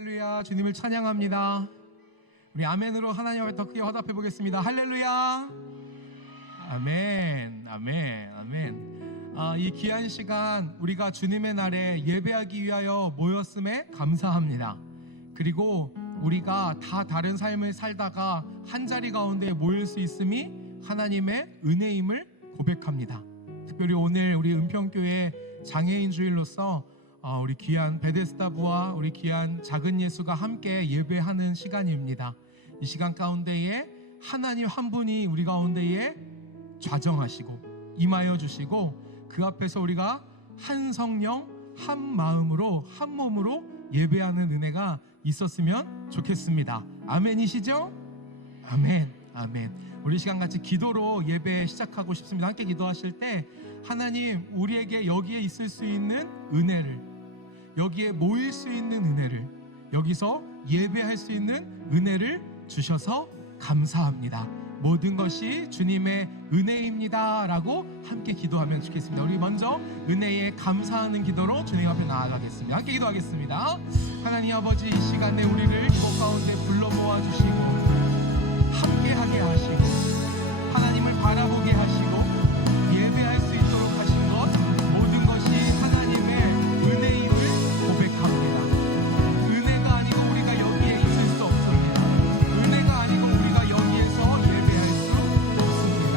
할렐루야, 주님을 찬양합니다. 우리 아멘으로 하나님 앞에 더 크게 화답해 보겠습니다. 할렐루야, 아멘, 아멘, 아멘. 이 귀한 시간 우리가 주님의 날에 예배하기 위하여 모였음에 감사합니다. 그리고 우리가 다 다른 삶을 살다가 한 자리 가운데 모일 수 있음이 하나님의 은혜임을 고백합니다. 특별히 오늘 우리 은평교회 장애인 주일로서 우리 귀한 베데스다부와 우리 귀한 작은 예수가 함께 예배하는 시간입니다. 이 시간 가운데에 하나님 한 분이 우리 가운데에 좌정하시고 임하여 주시고 그 앞에서 우리가 한 성령 한 마음으로 한 몸으로 예배하는 은혜가 있었으면 좋겠습니다. 아멘이시죠? 아멘, 아멘. 우리 시간 같이 기도로 예배 시작하고 싶습니다. 함께 기도하실 때 하나님, 우리에게 여기에 있을 수 있는 은혜를, 여기에 모일 수 있는 은혜를, 여기서 예배할 수 있는 은혜를 주셔서 감사합니다. 모든 것이 주님의 은혜입니다 라고 함께 기도하면 좋겠습니다. 우리 먼저 은혜에 감사하는 기도로 주님 앞에 나아가겠습니다. 함께 기도하겠습니다. 하나님 아버지, 이 시간에 우리를 이곳 가운데 불러 모아주시고 함께하게 하시고 하나님을 바라보게 하시고 예배할 수 있도록 하신 것, 모든 것이 하나님의 은혜임을 고백합니다. 은혜가 아니고 우리가 여기에 있을 수 없습니다. 은혜가 아니고 우리가 여기에서 예배할 수 없습니다.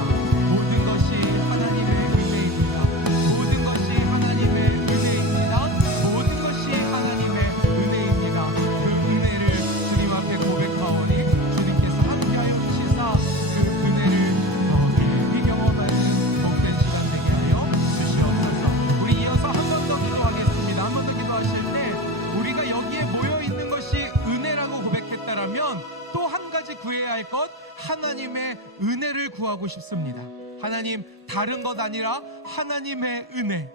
모든 것이 하나님의 은혜입니다. 모든 것이 하나님의 은혜입니다. 모든 것이 하나님의 은혜입니다. 그 은혜를 주님 앞에 고백하오니 주님께서 함께하여 주시사 그 은혜를 더 깊이 경험하는 복된 시간 되게 하여 주시옵소서. 우리 이어서 한 번 더 기도하겠습니다. 한 번 더 기도하실 때 우리가 여기에 모여 있는 것이 은혜라고 고백했다라면 또 한 가지 구해야 할 것, 하나님의 은혜를 구하고 싶습니다. 하나님, 다른 것 아니라 하나님의 은혜,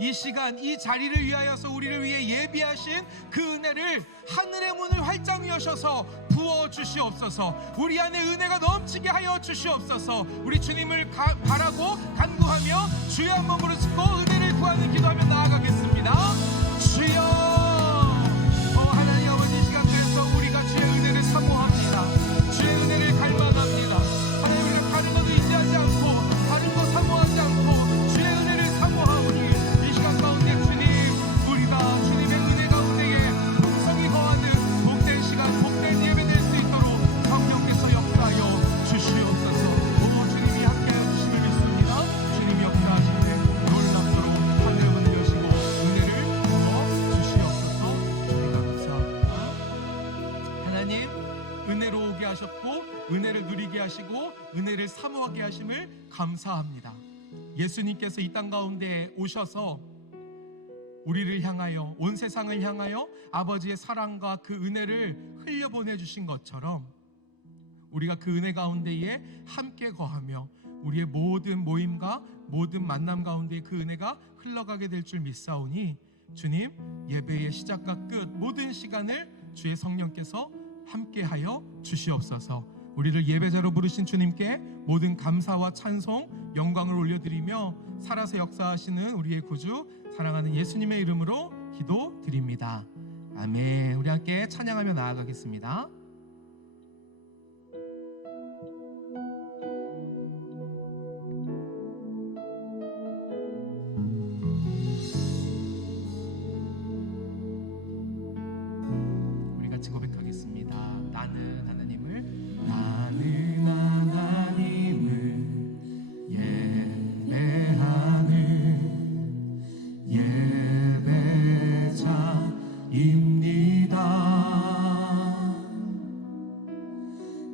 이 시간 이 자리를 위하여서 우리를 위해 예비하신 그 은혜를 하늘의 문을 활짝 여셔서 부어 주시옵소서. 우리 안에 은혜가 넘치게 하여 주시옵소서. 우리 주님을 바라고 간구하며 주여 한 몸으로 짓고 은혜를 구하는 기도하며 나아가겠습니다. 주여, 하나님 아버지, 이 시간 그래서 우리가 주의 은혜를 사모합니다. 주의 은혜를 갈망합니다. 하나님, 우리가 다른 것도 의지하지 않고 다른 것 사모하지 않고 주의 은혜를 사모하오니 이 시간 가운데 주님, 우리가 주님의 은혜 가운데에 풍성이 거하는 복된 시간, 복된 예배 될 수 있도록 성령께서 역사하여 주시옵소서. 오, 주님이 함께하여 주심을 믿습니다. 주님이 역사하실 때 놀랍도록 하늘을 문 여시고 은혜를 부어 주시옵소서. 주님 감사합니다. 하나님, 은혜로 오게 하셨고 은혜를 누리게 하시고 은혜를 사모하게 하심을 감사합니다. 예수님께서 이 땅 가운데 오셔서 우리를 향하여, 온 세상을 향하여 아버지의 사랑과 그 은혜를 흘려보내 주신 것처럼 우리가 그 은혜 가운데에 함께 거하며 우리의 모든 모임과 모든 만남 가운데 그 은혜가 흘러가게 될 줄 믿사오니 주님, 예배의 시작과 끝 모든 시간을 주의 성령께서 함께하여 주시옵소서. 우리를 예배자로 부르신 주님께 모든 감사와 찬송, 영광을 올려드리며 살아서 역사하시는 우리의 구주 사랑하는 예수님의 이름으로 기도드립니다. 아멘. 우리 함께 찬양하며 나아가겠습니다. 우리 같이 고백하겠습니다. 나는 하나님을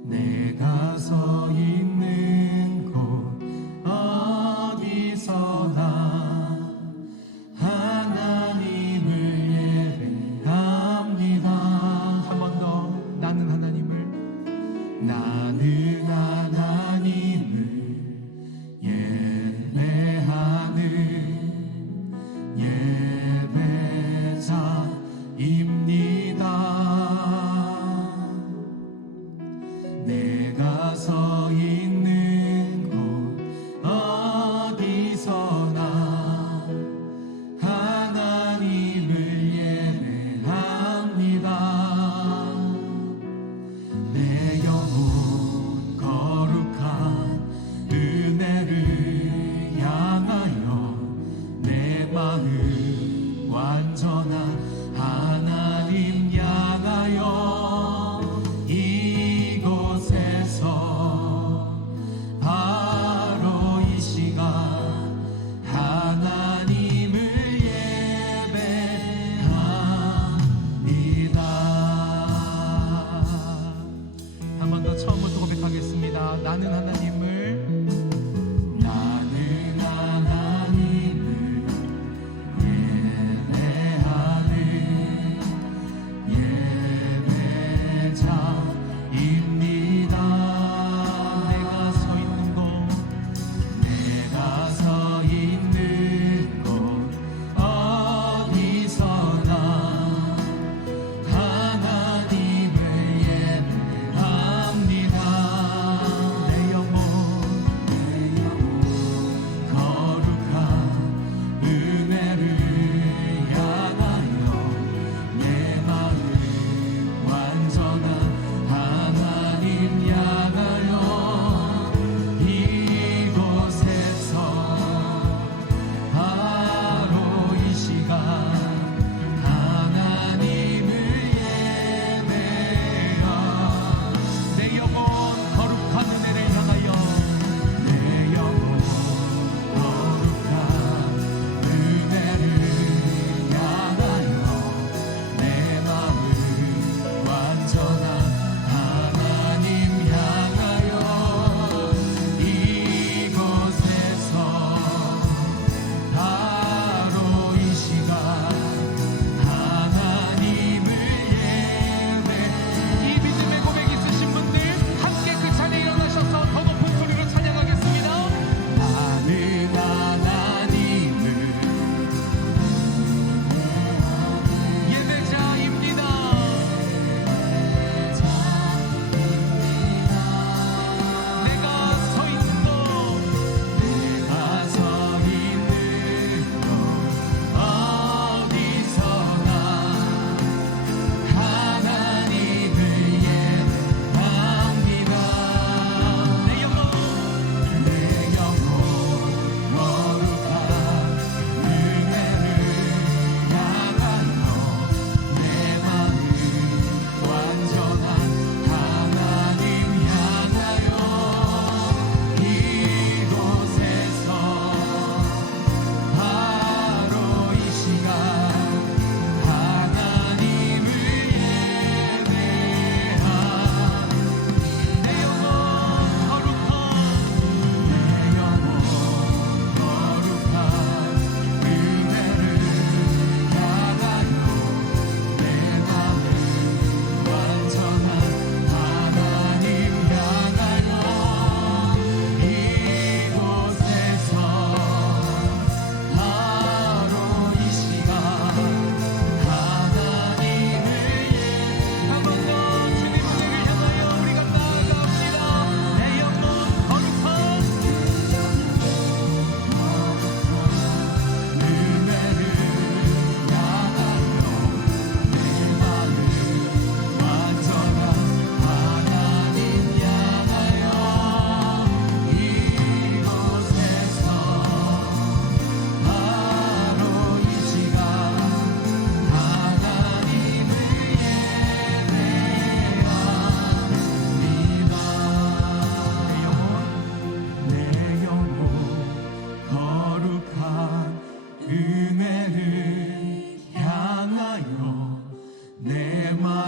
내가 서 있는 곳 어디서나 하나님을 예배합니다. 한 번 더. 나는 하나님을 예배하는 예배자입니다.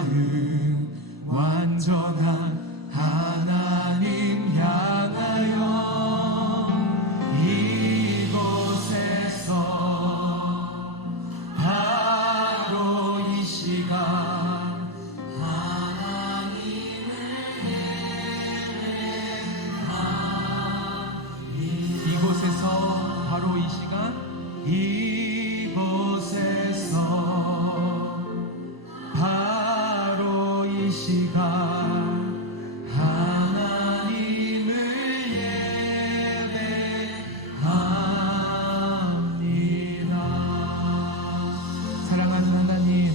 마음 완전한 하나님 향하여 이곳에서 바로 이 시간 이곳에서 바로 이 시간 이곳에서 바로 이 시간 하나님을 예배합니다. 사랑하는 하나님,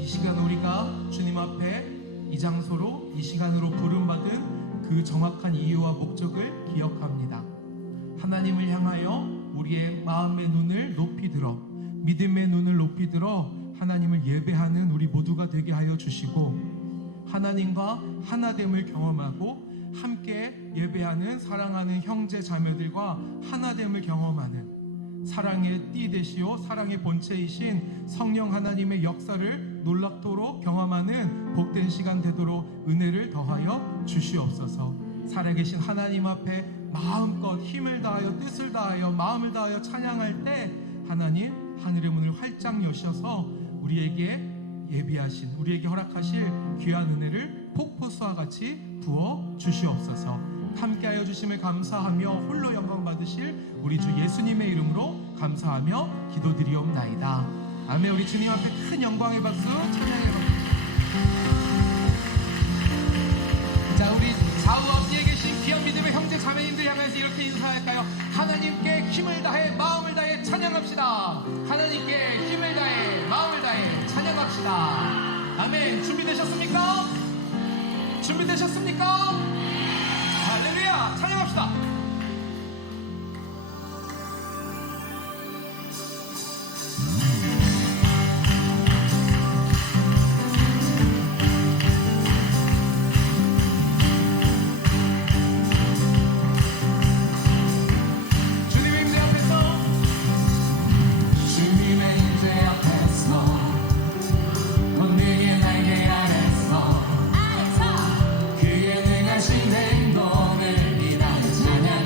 이 시간 우리가 주님 앞에 이 장소로 이 시간으로 부름받은 그 정확한 이유와 목적을 기억합니다. 하나님을 향하여 우리의 마음의 눈을 높이 들어 믿음의 눈을 높이 들어 하나님을 예배하는 우리 모두가 되게 하여 주시고, 하나님과 하나됨을 경험하고 함께 예배하는 사랑하는 형제 자매들과 하나됨을 경험하는 사랑의 띠 되시오 사랑의 본체이신 성령 하나님의 역사를 놀랍도록 경험하는 복된 시간 되도록 은혜를 더하여 주시옵소서. 살아계신 하나님 앞에 마음껏 힘을 다하여 뜻을 다하여 마음을 다하여 찬양할 때 하나님 하늘의 문을 활짝 여셔서 우리에게 예비하신 우리에게 허락하실 귀한 은혜를 폭포수와 같이 부어 주시옵소서. 함께하여 주심을 감사하며 홀로 영광 받으실 우리 주 예수님의 이름으로 감사하며 기도드리옵나이다. 아멘. 우리 주님 앞에 큰 영광의 박수 찬양해 봅니다. 자, 우리 좌우 앞뒤에 계신 귀한 믿음의 형제 자매님들 향해서 이렇게 인사할까요? 하나님께 힘을 다해 마음을 다해 찬양합시다. 하나님께 힘을 다해 마음을 다해 찬양합시다. 아멘. 준비되셨습니까? 준비되셨습니까? 할렐루야. 찬양합시다. 그의 능하신 행동을 이나는 찬양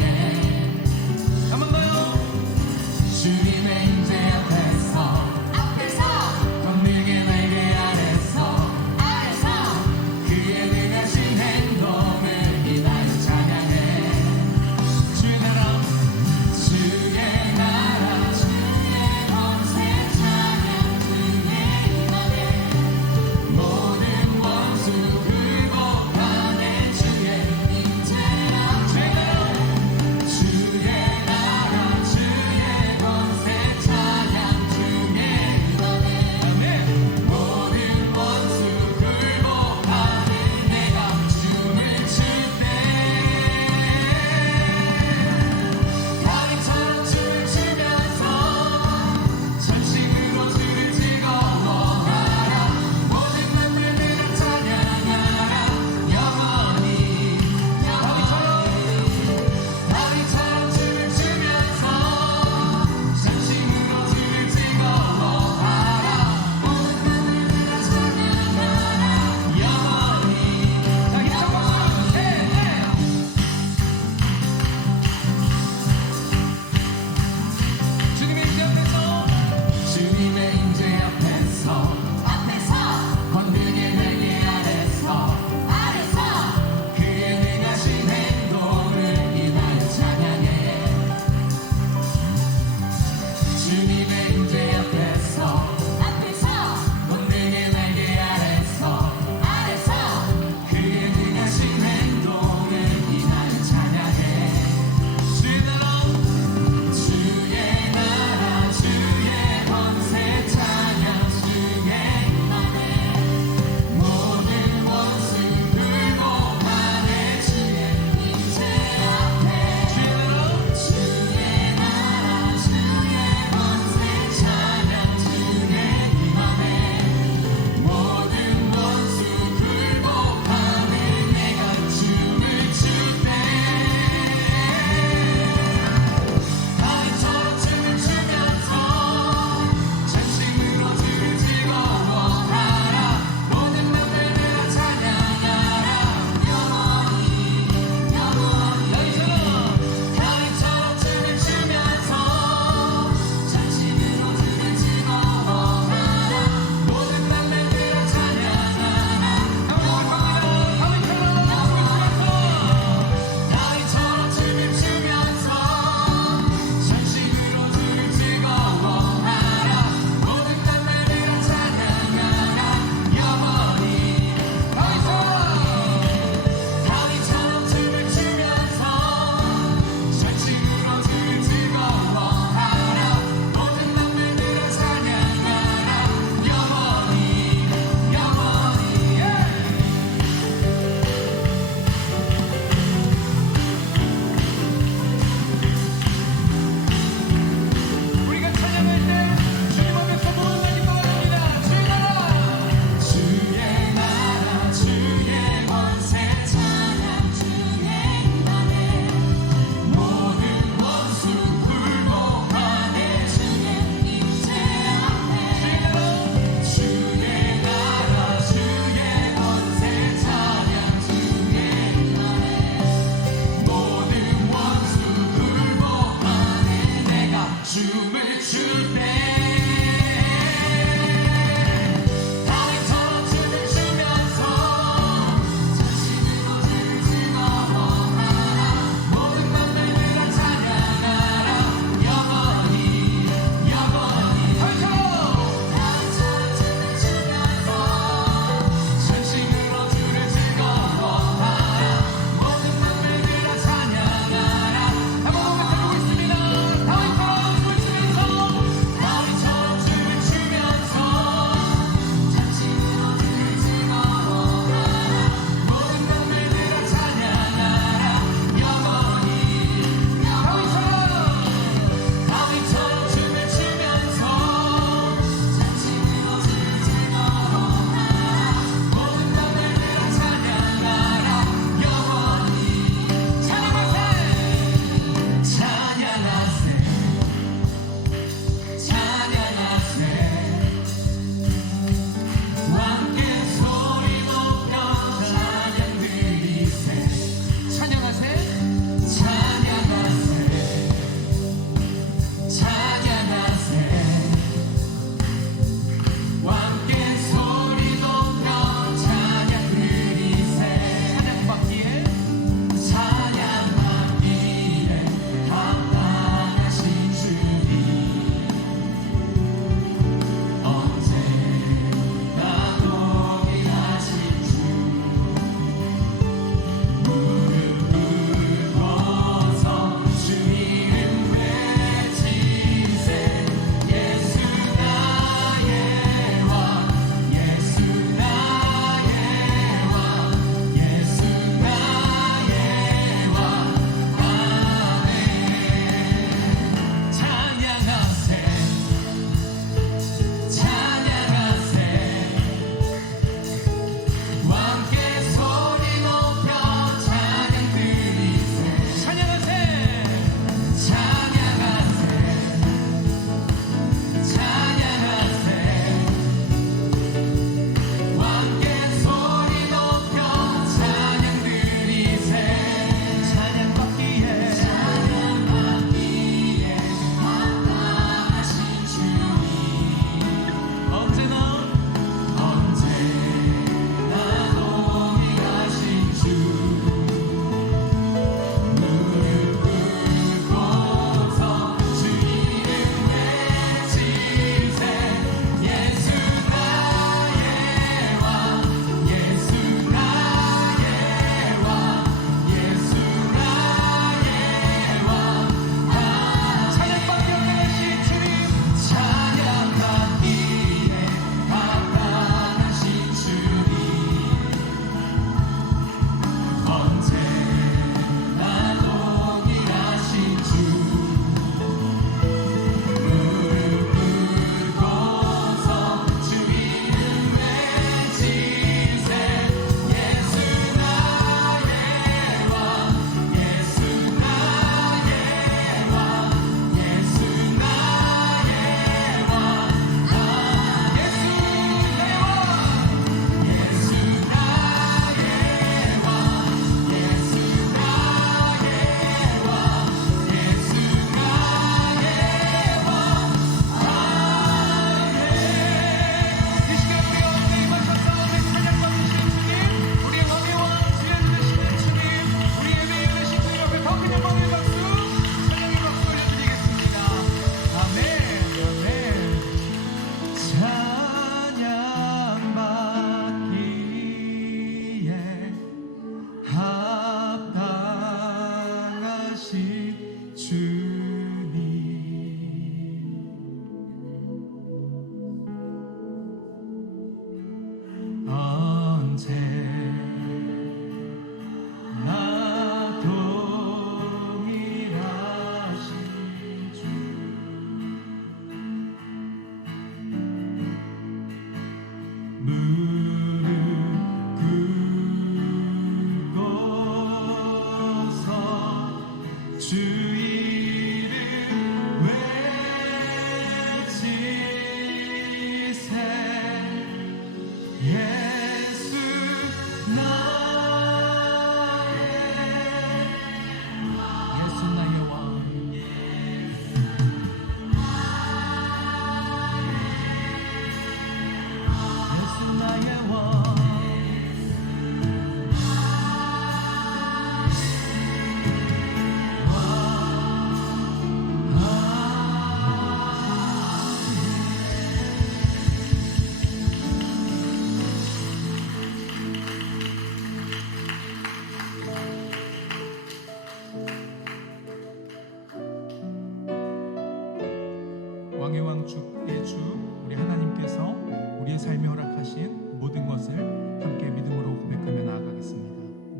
주 우리 하나님께서 우리의 삶에 허락하신 모든 것을 함께 믿음으로 고백하며 나아가겠습니다.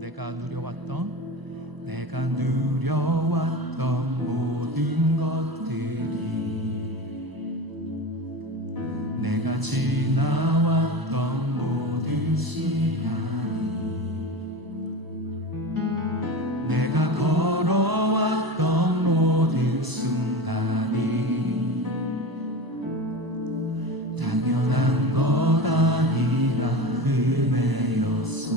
내가 누려왔던 모든 것들이, 내가 지나왔던 모든 시간이, 내가 걸어왔던 모든 순간이 당연한 것 아니라 은혜였어.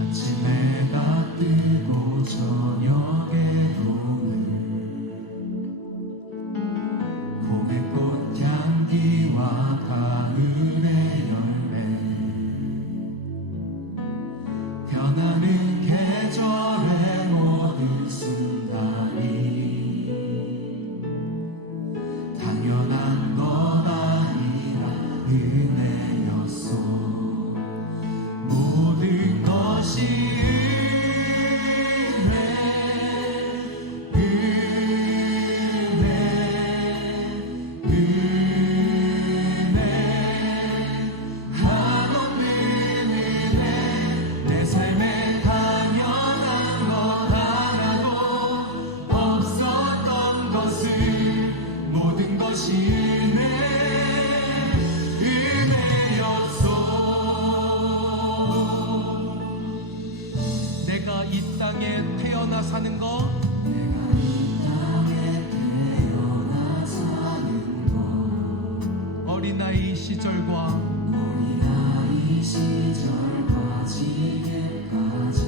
아침에 해가 뜨고 저녁에 노을, 고개꽃 향기와 가을의 열매, 변하는 계절의 모든 순간이 당연한 것 아니라 은혜였어. 모든 것이 은혜, 한없는 은혜. 내 삶에 당연한 것 하나도 없었던 것을, 모든 것이 은혜였어. 내가 이 땅에 태어나 사는 것, 어린아이 시절과 지금까지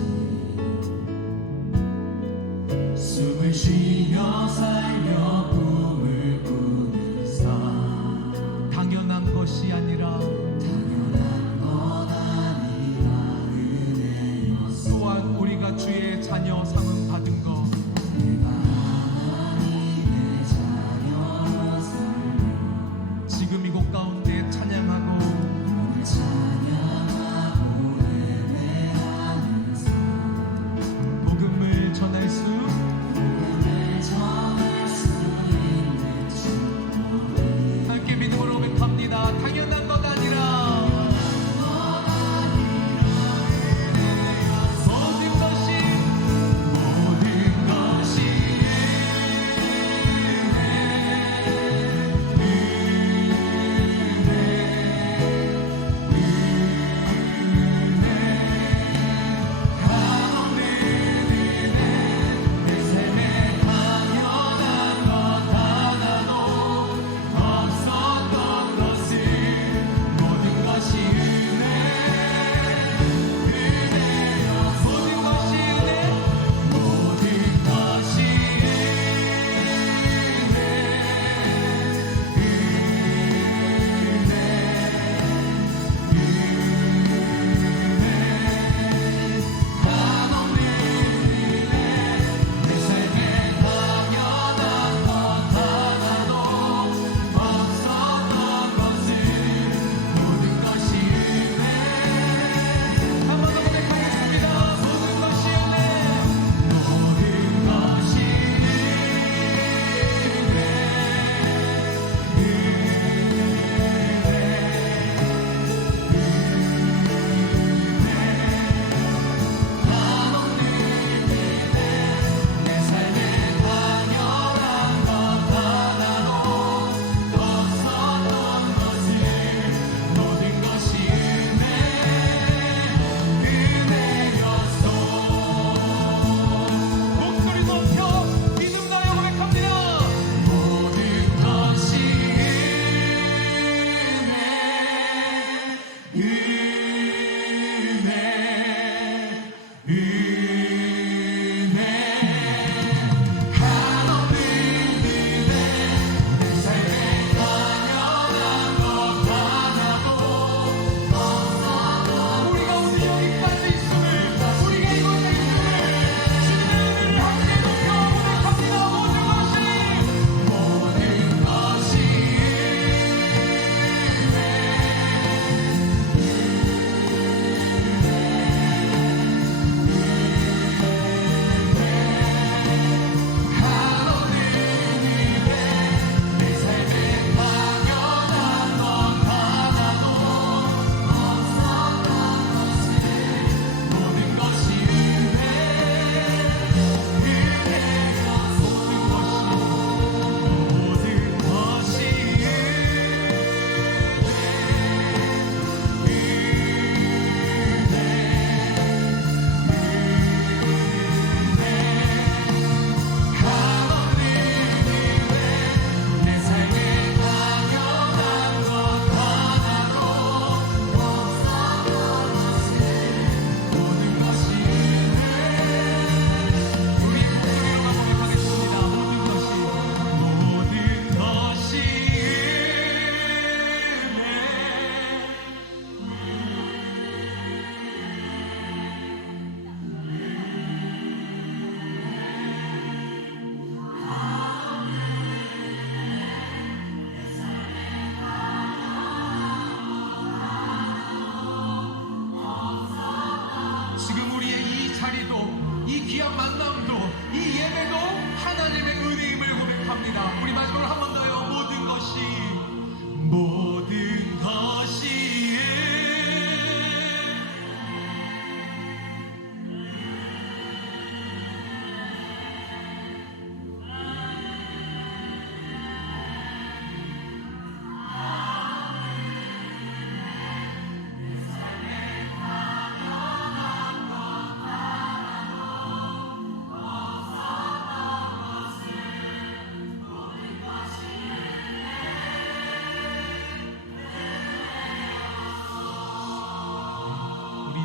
숨을 쉬며 살며 꿈을 꾸는 삶, 당연한 것이 아니라 은혜였어. 또한 우리가 주의 자녀 상은 받은 것, 지금 이곳 가운데 찬양하고 복음을 전할 수 함께 믿음으로 고백합니다. 당연한 것 아니라 모든 것이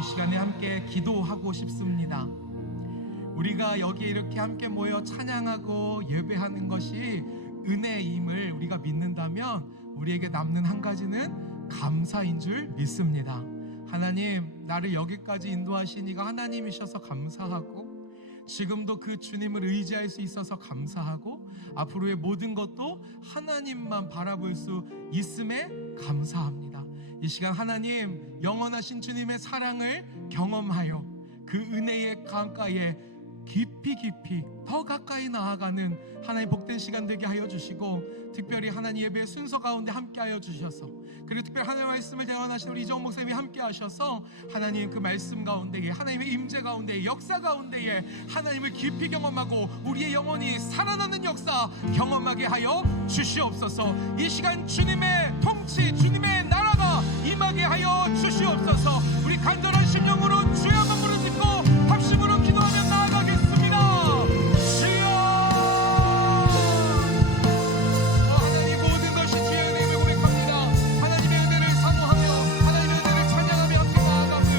시간에 함께 기도하고 싶습니다. 우리가 여기에 이렇게 함께 모여 찬양하고 예배하는 것이 은혜임을 우리가 믿는다면 우리에게 남는 한 가지는 감사인 줄 믿습니다. 하나님, 나를 여기까지 인도하신 이가 하나님이셔서 감사하고, 지금도 그 주님을 의지할 수 있어서 감사하고, 앞으로의 모든 것도 하나님만 바라볼 수 있음에 감사합니다. 이 시간 하나님, 영원하신 주님의 사랑을 경험하여 그 은혜의 강가에 깊이 더 가까이 나아가는 하나님 복된 시간 되게 하여 주시고, 특별히 하나님 예배 순서 가운데 함께 하여 주셔서, 그리고 특별히 하나님의 말씀을 대언하신 우리 이정 목사님이 함께 하셔서 하나님 그 말씀 가운데에, 하나님의 임재 가운데에, 역사 가운데에 하나님을 깊이 경험하고 우리의 영혼이 살아나는 역사 경험하게 하여 주시옵소서. 이 시간 주님의 통치, 주님의 나라가 임하게 하여 주시옵소서. 우리 간절한 심령으로 주의 이름으로 듣고 합심으로 기도하며 나아가겠습니다. 주여, 하나님 모든 것이 주의 은혜를 고백합니다. 하나님의 은혜를 사모하며 하나님의 은혜를 찬양하며 함께 나아가는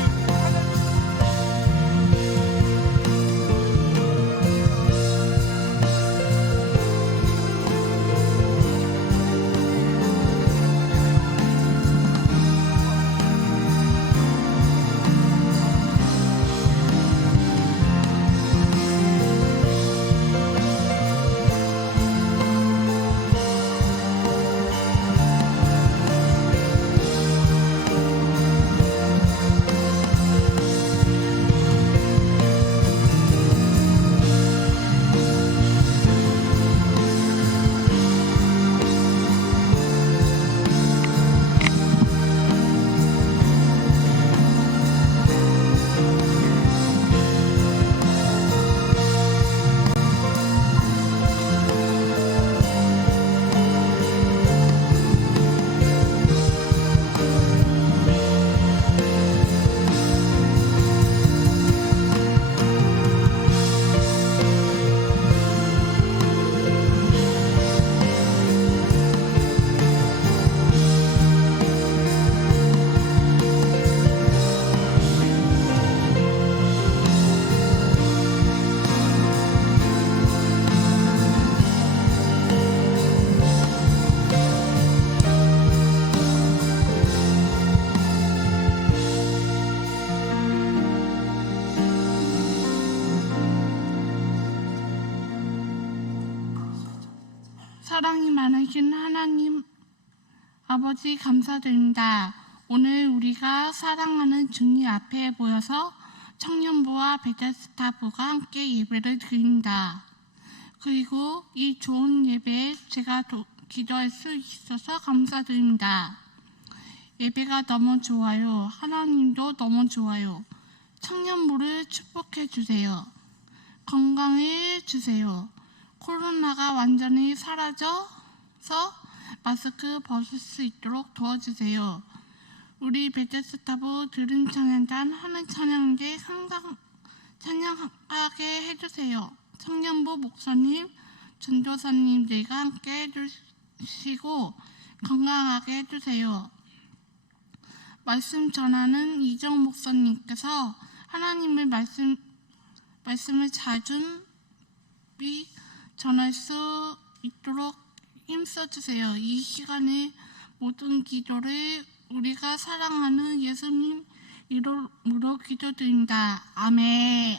사랑이 많으신 하나님 아버지 감사드립니다. 오늘 우리가 사랑하는 주님 앞에 모여서 청년부와 베데스다부가 함께 예배를 드립니다. 그리고 이 좋은 예배에 제가 기도할 수 있어서 감사드립니다. 예배가 너무 좋아요. 하나님도 너무 좋아요. 청년부를 축복해 주세요. 건강해 주세요. 코로나가 완전히 사라져서 마스크 벗을 수 있도록 도와주세요. 우리 베데스다부 들은 찬양단 하는 찬양대 항상 찬양하게 해주세요. 청년부 목사님, 전도사님들과 함께 해주시고 건강하게 해주세요. 말씀 전하는 이정 목사님께서 하나님의 말씀을 자주 전할 수 있도록 힘써주세요. 이 시간에 모든 기도를 우리가 사랑하는 예수님 이름으로 기도드립니다. 아멘.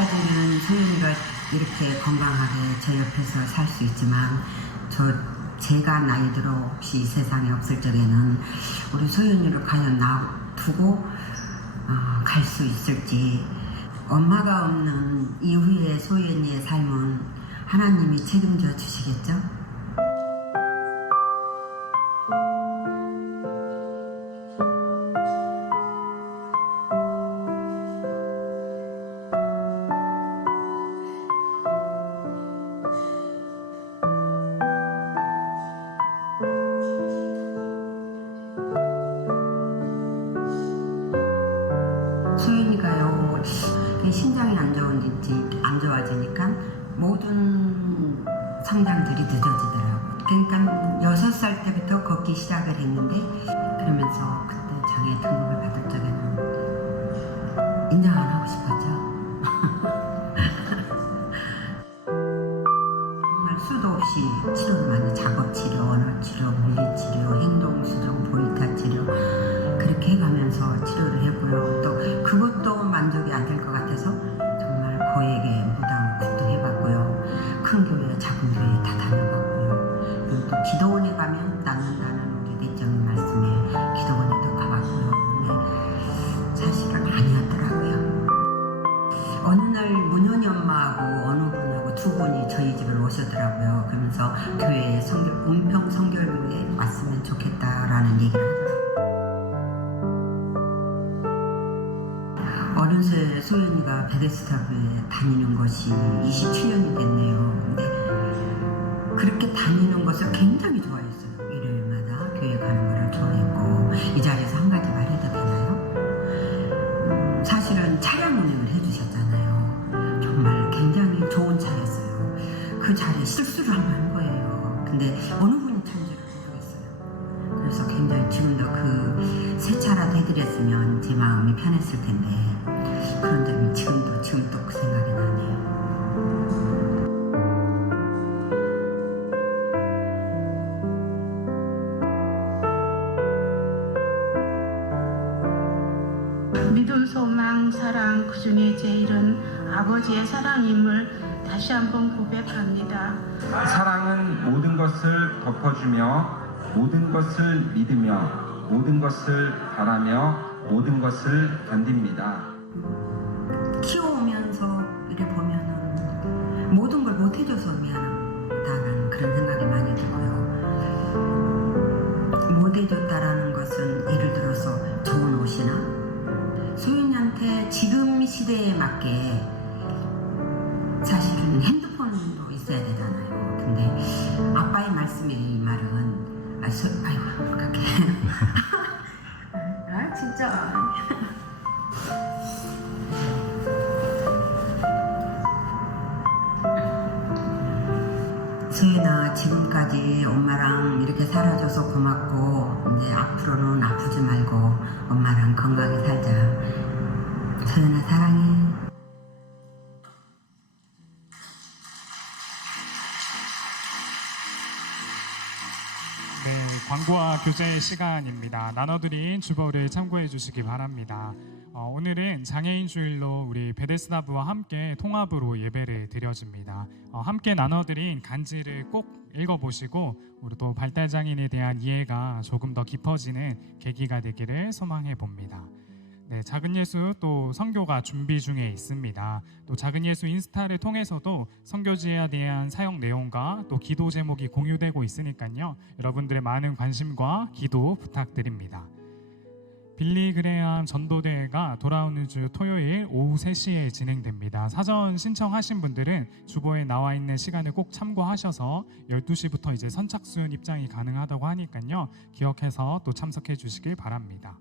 지금까지는 소연이가 이렇게 건강하게 제 옆에서 살 수 있지만 제가 나이 들어 혹시 이 세상에 없을 적에는 우리 소연이를 과연 놔두고 갈 수 있을지, 엄마가 없는 이후의 소연이의 삶은 하나님이 책임져 주시겠죠? 소연이가요, 심장이 안 좋아지니까 모든 성장들이 늦어지더라고요. 그러니까 6살 때부터 걷기 시작을 했는데, 그러면서 그때 장애 등록을 받을 적에는 인정 안 하고 싶었죠. 정말 수도 없이 치료를 많이, 작업치료, 언어치료, 물리치료, 행동수정, 보이타치료 그렇게 해가면서 치료를 했고요. 또 그것도 만족이 안 될 것 같아서 정말 고액의 무당국도 해봤고요. 큰 교회, 작은 교회 다 다녀봤고요. 그리고 또 기도원에 가면 낫는다는 우리 대장님 말씀에 기도원에도 가봤고요. 근데 사실은 아니었더라고요. 어느 날 문현이 엄마하고 어느 분하고 두 분이 저희 집을 오셨더라고요. 그러면서 교회에 은평 성결교회에 왔으면 좋겠다라는 얘기를 하더라고요. 어느새 소연이가 베데스다교회에 다니는 것이 27년이 됐네요. 근데 그렇게 다니는 것을 굉장히 좋아했어요. 일요일마다 교회 가는 거를 좋아했고, 이 자리에서 한 가지 말해도 되나요? 사실은 차량 운행을 해주셨잖아요. 정말 굉장히 좋은 차였어요. 그 자리에 실수를 한 거예요. 근데 어느 분이 찬지를 모르겠어요. 그래서 굉장히 지금도 그 새 차라도 해드렸으면 제 마음이 편했을 텐데, 그런 점이 지금 또 그 생각이 나네요. 믿음, 소망, 사랑, 그 중에 제일은 아버지의 사랑임을 다시 한번 고백합니다. 사랑은 모든 것을 덮어주며 모든 것을 믿으며 모든 것을 바라며 모든 것을 견딥니다. 키워오면서 이렇게 보면은 모든 걸 못해줘서 미안하다는 그런 생각이 많이 들고요. 못해줬다라는 것은 예를 들어서 좋은 옷이나 소윤이한테 지금 시대에 맞게 사실은 핸드폰도 있어야 되잖아요. 근데 아빠의 말씀의 이 말은 아이고 그렇게 진짜 소연아, 지금까지 엄마랑 이렇게 살아줘서 고맙고, 이제 앞으로는 아프지 말고 엄마랑 건강히 살자. 소연아, 사랑해. 네, 광고와 교제 시간입니다. 나눠드린 주보를 참고해 주시기 바랍니다. 오늘은 장애인 주일로 우리 베데스다부와 함께 통합으로 예배를 드려집니다. 함께 나눠드린 간지를 꼭 읽어보시고 우리 또 발달장애인에 대한 이해가 조금 더 깊어지는 계기가 되기를 소망해 봅니다. 네, 작은 예수 또 선교가 준비 중에 있습니다. 또 작은 예수 인스타를 통해서도 선교지에 대한 사역 내용과 또 기도 제목이 공유되고 있으니까요. 여러분들의 많은 관심과 기도 부탁드립니다. 빌리 그레암 전도대회가 돌아오는 주 토요일 오후 3시에 진행됩니다. 사전 신청하신 분들은 주보에 나와 있는 시간을 꼭 참고하셔서 12시부터 이제 선착순 입장이 가능하다고 하니까요. 기억해서 또 참석해 주시길 바랍니다.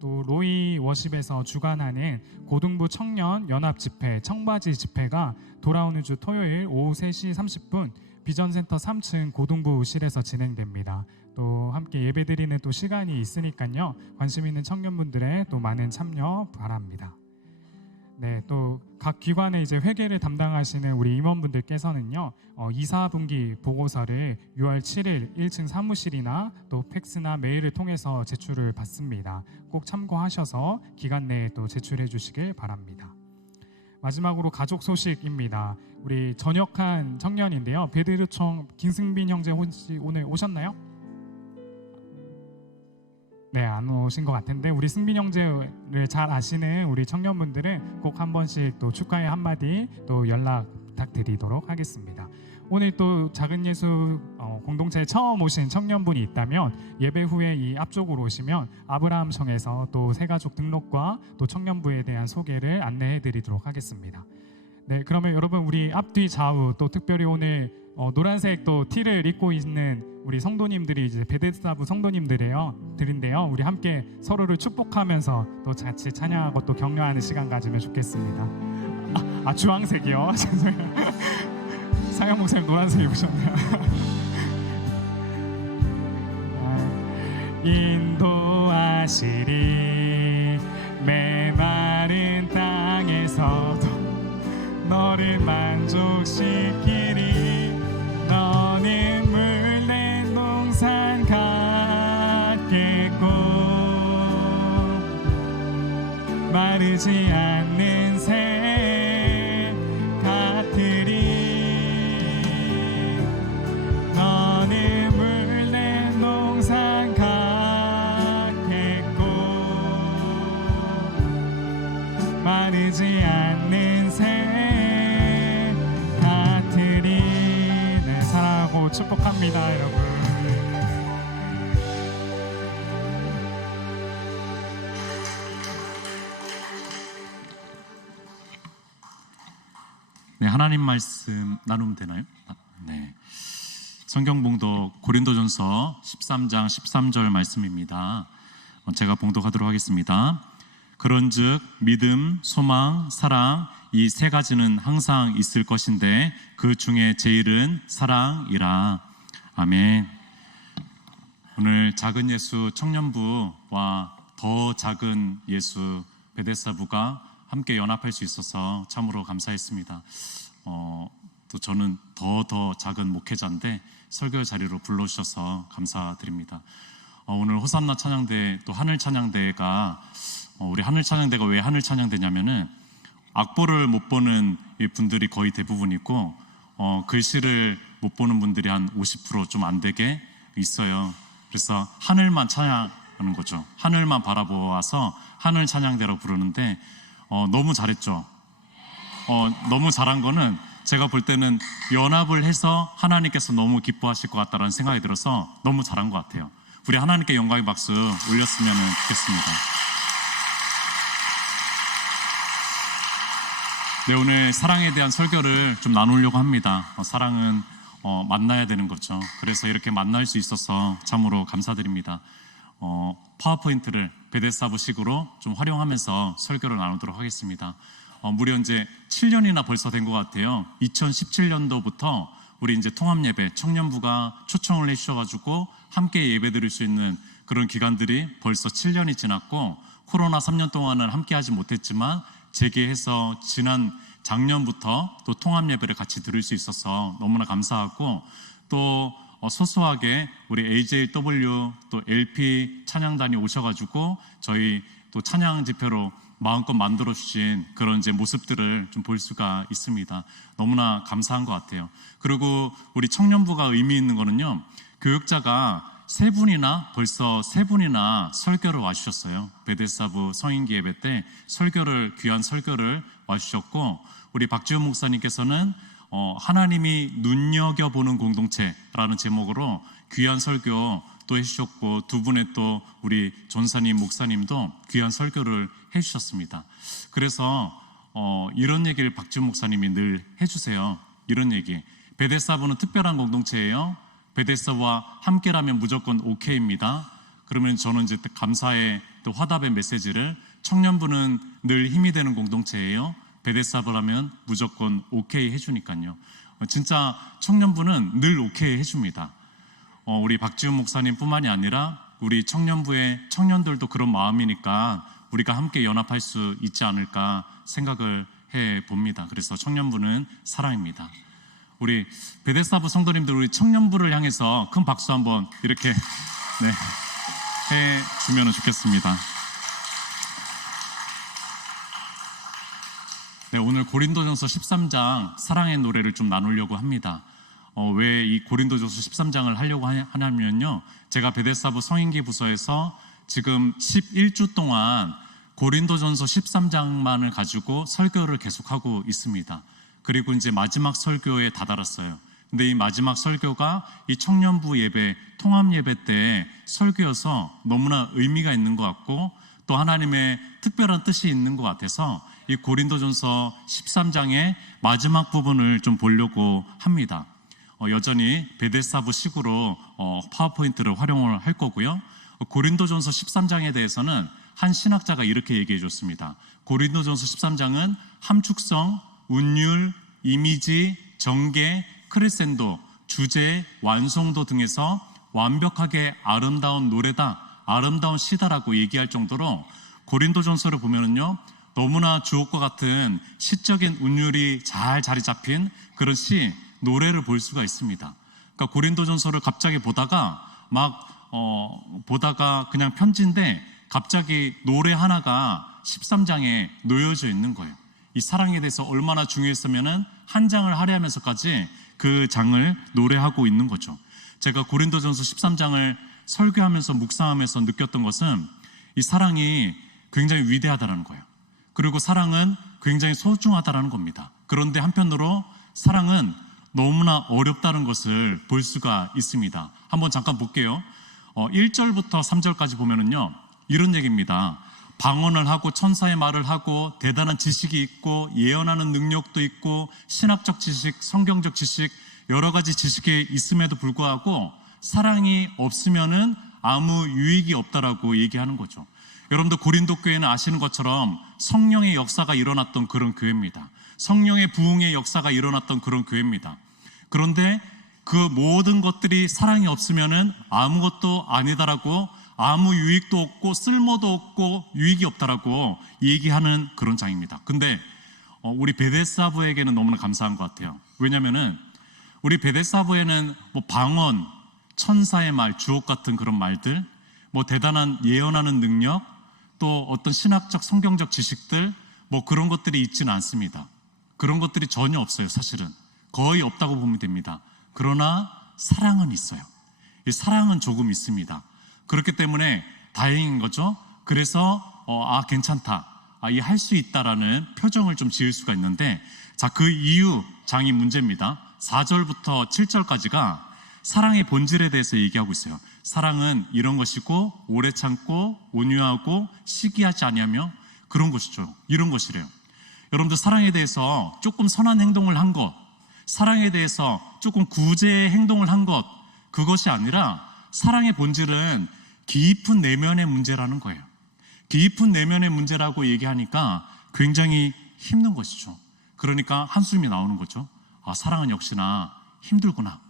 또 로이 워십에서 주관하는 고등부 청년 연합 집회 청바지 집회가 돌아오는 주 토요일 오후 3시 30분 비전센터 3층 고등부실에서 진행됩니다. 또 함께 예배드리는 또 시간이 있으니까요. 관심 있는 청년분들의 또 많은 참여 바랍니다. 네, 또 각 기관의 이제 회계를 담당하시는 우리 임원분들께서는요, 2, 4분기 보고서를 6월 7일 1층 사무실이나 또 팩스나 메일을 통해서 제출을 받습니다. 꼭 참고하셔서 기간 내에 또 제출해 주시길 바랍니다. 마지막으로 가족 소식입니다. 우리 전역한 청년인데요. 베드르청 김승빈 형제 혹시 오늘 오셨나요? 네, 안 오신 것 같은데 우리 승빈 형제를 잘 아시는 우리 청년분들은 꼭 한 번씩 또 축하의 한마디 또 연락 부탁드리도록 하겠습니다. 오늘 또 작은 예수 공동체에 처음 오신 청년분이 있다면 예배 후에 이 앞쪽으로 오시면 아브라함청에서 또 새가족 등록과 또 청년부에 대한 소개를 안내해드리도록 하겠습니다. 네, 그러면 여러분 우리 앞뒤 좌우 또 특별히 오늘 노란색 또 티를 입고 있는 우리 성도님들이 이제 베데스다부 성도님들인데요. 우리 함께 서로를 축복하면서 또 같이 찬양하고 또 격려하는 시간 가지면 좋겠습니다. 주황색이요. 죄송해요. 상영 목사님 노란색 입으셨네요. 인도하시리 메마른 땅에서도 너를 만족시키리. 너는 물낸 동산 같겠고 마르지 않는 새 같으리. 너는 물낸 동산 같겠고 마르지 않는 새 같으리. 네, 사랑하고 축복합니다, 여러분. 네, 하나님 말씀 나누면 되나요? 네. 성경 봉독 고린도전서 13장 13절 말씀입니다. 제가 봉독하도록 하겠습니다. 그런즉 믿음, 소망, 사랑 이 세 가지는 항상 있을 것인데 그 중에 제일은 사랑이라. 아멘. 오늘 작은 예수 청년부와 더 작은 예수 베데스다부가 함께 연합할 수 있어서 참으로 감사했습니다. 또 저는 더 작은 목회자인데 설교 자리로 불러주셔서 감사드립니다. 오늘 호산나 찬양대 또 하늘 찬양대가 우리 하늘 찬양대가 왜 하늘 찬양대냐면은 악보를 못 보는 분들이 거의 대부분이고 글씨를 못 보는 분들이 한 50% 좀 안 되게 있어요. 그래서 하늘만 찬양하는 거죠. 하늘만 바라보아서 하늘 찬양대라고 부르는데 너무 잘했죠. 너무 잘한 거는 제가 볼 때는 연합을 해서 하나님께서 너무 기뻐하실 것 같다는 생각이 들어서 너무 잘한 것 같아요. 우리 하나님께 영광의 박수 올렸으면 좋겠습니다. 네, 오늘 사랑에 대한 설교를 좀 나누려고 합니다. 사랑은 만나야 되는 거죠. 그래서 이렇게 만날 수 있어서 참으로 감사드립니다. 파워포인트를 베데스다부식으로 좀 활용하면서 설교를 나누도록 하겠습니다. 무려 이제 7년이나 벌써 된 것 같아요. 2017년도부터 우리 이제 통합예배 청년부가 초청을 해주셔가지고 함께 예배 드릴 수 있는 그런 기간들이 벌써 7년이 지났고 코로나 3년 동안은 함께하지 못했지만 재개해서 지난 작년부터 또 통합예배를 같이 드릴 수 있어서 너무나 감사하고 또 소소하게 우리 AJW 또 LP 찬양단이 오셔가지고 저희 또 찬양 집회로 마음껏 만들어 주신 그런 이제 모습들을 좀 볼 수가 있습니다. 너무나 감사한 것 같아요. 그리고 우리 청년부가 의미 있는 거는요, 교육자가 벌써 세 분이나 설교를 와주셨어요. 베데스다부 성인기 예배 때 귀한 설교를 와주셨고, 우리 박지훈 목사님께서는 하나님이 눈여겨보는 공동체라는 제목으로 귀한 설교 또 해주셨고, 두 분의 또 우리 전사님 목사님도 귀한 설교를 해주셨습니다. 그래서 이런 얘기를 박지훈 목사님이 늘 해주세요. 이런 얘기, 베데스다부는 특별한 공동체예요. 베데스다부와 함께라면 무조건 오케이입니다. 그러면 저는 이제 감사의 또 화답의 메시지를, 청년부는 늘 힘이 되는 공동체예요. 베데스다부라면 무조건 오케이 해주니까요. 진짜 청년부는 늘 오케이 해줍니다. 우리 박지훈 목사님뿐만이 아니라 우리 청년부의 청년들도 그런 마음이니까 우리가 함께 연합할 수 있지 않을까 생각을 해봅니다. 그래서 청년부는 사랑입니다. 우리 베데스다부 성도님들, 우리 청년부를 향해서 큰 박수 한번 이렇게 해주면 좋겠습니다. 네, 오늘 고린도전서 13장 사랑의 노래를 좀 나누려고 합니다. 왜 이 고린도전서 13장을 하려고 하냐면요, 제가 베데스다부 성인기 부서에서 지금 11주 동안 고린도전서 13장만을 가지고 설교를 계속하고 있습니다. 그리고 이제 마지막 설교에 다다랐어요. 근데 이 마지막 설교가 이 청년부 예배, 통합 예배 때 설교여서 너무나 의미가 있는 것 같고 또 하나님의 특별한 뜻이 있는 것 같아서 이 고린도전서 13장의 마지막 부분을 좀 보려고 합니다. 여전히 베데스다부 식으로 파워포인트를 활용을 할 거고요. 고린도전서 13장에 대해서는 한 신학자가 이렇게 얘기해 줬습니다. 고린도전서 13장은 함축성, 운율, 이미지, 전개, 크레센도, 주제, 완성도 등에서 완벽하게 아름다운 노래다, 아름다운 시다라고 얘기할 정도로 고린도전서를 보면은요, 너무나 주옥과 같은 시적인 운율이 잘 자리 잡힌 그런 시, 노래를 볼 수가 있습니다. 그러니까 고린도전서를 갑자기 보다가 보다가 그냥 편지인데 갑자기 노래 하나가 13장에 놓여져 있는 거예요. 이 사랑에 대해서 얼마나 중요했으면은 한 장을 할애하면서까지 그 장을 노래하고 있는 거죠. 제가 고린도전서 13장을 설교하면서 묵상하면서 느꼈던 것은 이 사랑이 굉장히 위대하다는 거예요. 그리고 사랑은 굉장히 소중하다는 겁니다. 그런데 한편으로 사랑은 너무나 어렵다는 것을 볼 수가 있습니다. 한번 잠깐 볼게요. 1절부터 3절까지 보면은요, 이런 얘기입니다. 방언을 하고 천사의 말을 하고 대단한 지식이 있고 예언하는 능력도 있고 신학적 지식, 성경적 지식, 여러 가지 지식이 있음에도 불구하고 사랑이 없으면은 아무 유익이 없다라고 얘기하는 거죠. 여러분들 고린도 교회는 아시는 것처럼 성령의 역사가 일어났던 그런 교회입니다. 성령의 부흥의 역사가 일어났던 그런 교회입니다. 그런데 그 모든 것들이 사랑이 없으면은 아무것도 아니다라고, 아무 유익도 없고 쓸모도 없고 유익이 없다라고 얘기하는 그런 장입니다. 근데 우리 베데스다부에게는 너무나 감사한 것 같아요. 왜냐면은 우리 베데스다부에는 뭐 방언, 천사의 말, 주옥 같은 그런 말들, 뭐 대단한 예언하는 능력, 또 어떤 신학적 성경적 지식들, 뭐 그런 것들이 있지는 않습니다. 그런 것들이 전혀 없어요. 사실은 거의 없다고 보면 됩니다. 그러나 사랑은 있어요. 이 사랑은 조금 있습니다. 그렇기 때문에 다행인 거죠. 그래서 괜찮다, 이 할 수 있다라는 표정을 좀 지을 수가 있는데, 자, 그 이유 장이 문제입니다. 4절부터 7절까지가 사랑의 본질에 대해서 얘기하고 있어요. 사랑은 이런 것이고 오래 참고 온유하고 시기하지 아니하며 그런 것이죠. 이런 것이래요. 여러분들 사랑에 대해서 조금 선한 행동을 한 것, 사랑에 대해서 조금 구제의 행동을 한 것, 그것이 아니라 사랑의 본질은 깊은 내면의 문제라는 거예요. 깊은 내면의 문제라고 얘기하니까 굉장히 힘든 것이죠. 그러니까 한숨이 나오는 거죠. 사랑은 역시나 힘들구나,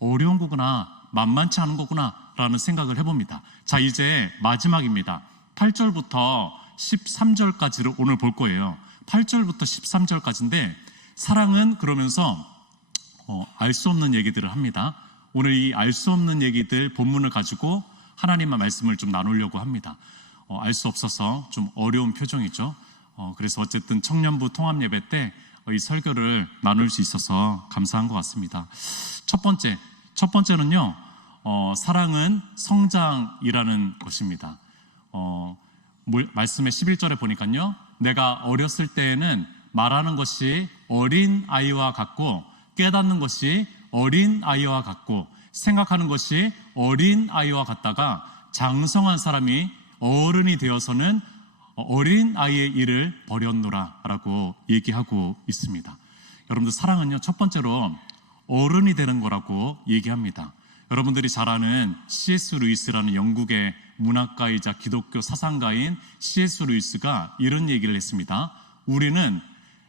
어려운 거구나, 만만치 않은 거구나 라는 생각을 해봅니다. 자, 이제 마지막입니다. 8절부터 13절까지를 오늘 볼 거예요. 8절부터 13절까지인데 사랑은 그러면서 알 수 없는 얘기들을 합니다. 오늘 이 알 수 없는 얘기들 본문을 가지고 하나님의 말씀을 좀 나누려고 합니다. 알 수 없어서 좀 어려운 표정이죠. 그래서 어쨌든 청년부 통합 예배 때 이 설교를 나눌 수 있어서 감사한 것 같습니다. 첫 번째는요, 사랑은 성장이라는 것입니다. 말씀의 11절에 보니까요, 내가 어렸을 때에는 말하는 것이 어린 아이와 같고 깨닫는 것이 어린 아이와 같고 생각하는 것이 어린 아이와 같다가 장성한 사람이 어른이 되어서는 어린 아이의 일을 버렸노라 라고 얘기하고 있습니다. 여러분들 사랑은요, 첫 번째로 어른이 되는 거라고 얘기합니다. 여러분들이 잘 아는 C.S. 루이스라는 영국의 문학가이자 기독교 사상가인 C.S. 루이스가 이런 얘기를 했습니다. 우리는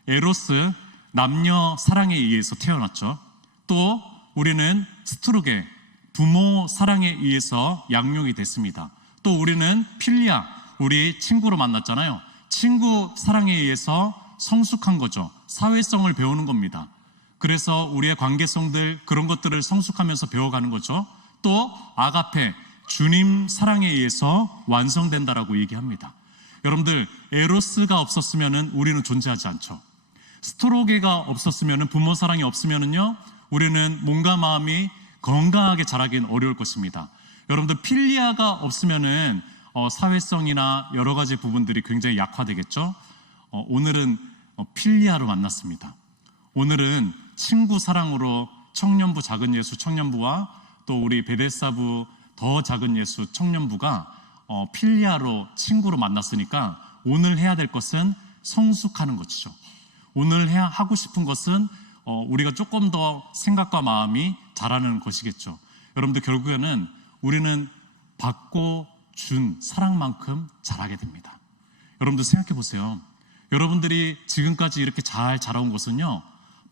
에로스, 남녀 사랑에 의해서 태어났죠. 또 우리는 스트로게, 부모 사랑에 의해서 양육이 됐습니다. 또 우리는 필리아, 우리 친구로 만났잖아요. 친구 사랑에 의해서 성숙한 거죠. 사회성을 배우는 겁니다. 그래서 우리의 관계성들, 그런 것들을 성숙하면서 배워가는 거죠. 또 아가페, 주님 사랑에 의해서 완성된다라고 얘기합니다. 여러분들, 에로스가 없었으면 우리는 존재하지 않죠. 스트로게가 없었으면, 부모 사랑이 없으면요, 우리는 몸과 마음이 건강하게 자라기는 어려울 것입니다. 여러분들 필리아가 없으면은 사회성이나 여러 가지 부분들이 굉장히 약화되겠죠. 오늘은 필리아로 만났습니다. 오늘은 친구 사랑으로 청년부 작은 예수 청년부와 또 우리 베데스다부 더 작은 예수 청년부가 필리아로 친구로 만났으니까 오늘 해야 될 것은 성숙하는 것이죠. 오늘 하고 싶은 것은 우리가 조금 더 생각과 마음이 자라는 것이겠죠. 여러분들 결국에는 우리는 받고 준 사랑만큼 자라게 됩니다. 여러분들 생각해 보세요. 여러분들이 지금까지 이렇게 잘 자라온 것은요,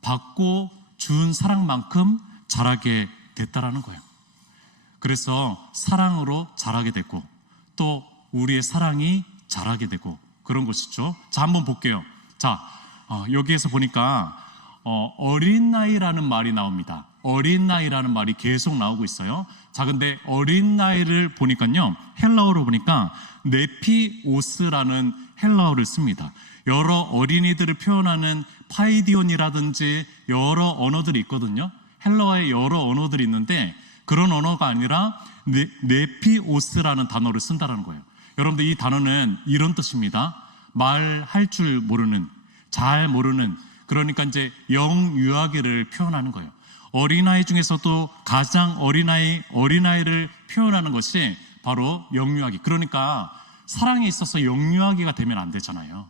받고 준 사랑만큼 자라게 됐다라는 거예요. 그래서 사랑으로 자라게 되고 또 우리의 사랑이 자라게 되고 그런 것이죠. 자, 한번 볼게요. 자, 여기에서 보니까 어린 나이라는 말이 나옵니다. 어린 나이라는 말이 계속 나오고 있어요. 자, 근데 어린 나이를 보니까요, 헬라어로 보니까 네피오스라는 헬라어를 씁니다. 여러 어린이들을 표현하는 파이디온이라든지 여러 언어들이 있거든요. 헬라어에 여러 언어들이 있는데 그런 언어가 아니라 네피오스라는 단어를 쓴다는 거예요. 여러분들 이 단어는 이런 뜻입니다. 말할 줄 모르는, 잘 모르는, 그러니까 이제 영유아기를 표현하는 거예요. 어린아이 중에서도 가장 어린아이를 표현하는 것이 바로 영유아기. 그러니까 사랑에 있어서 영유아기가 되면 안 되잖아요.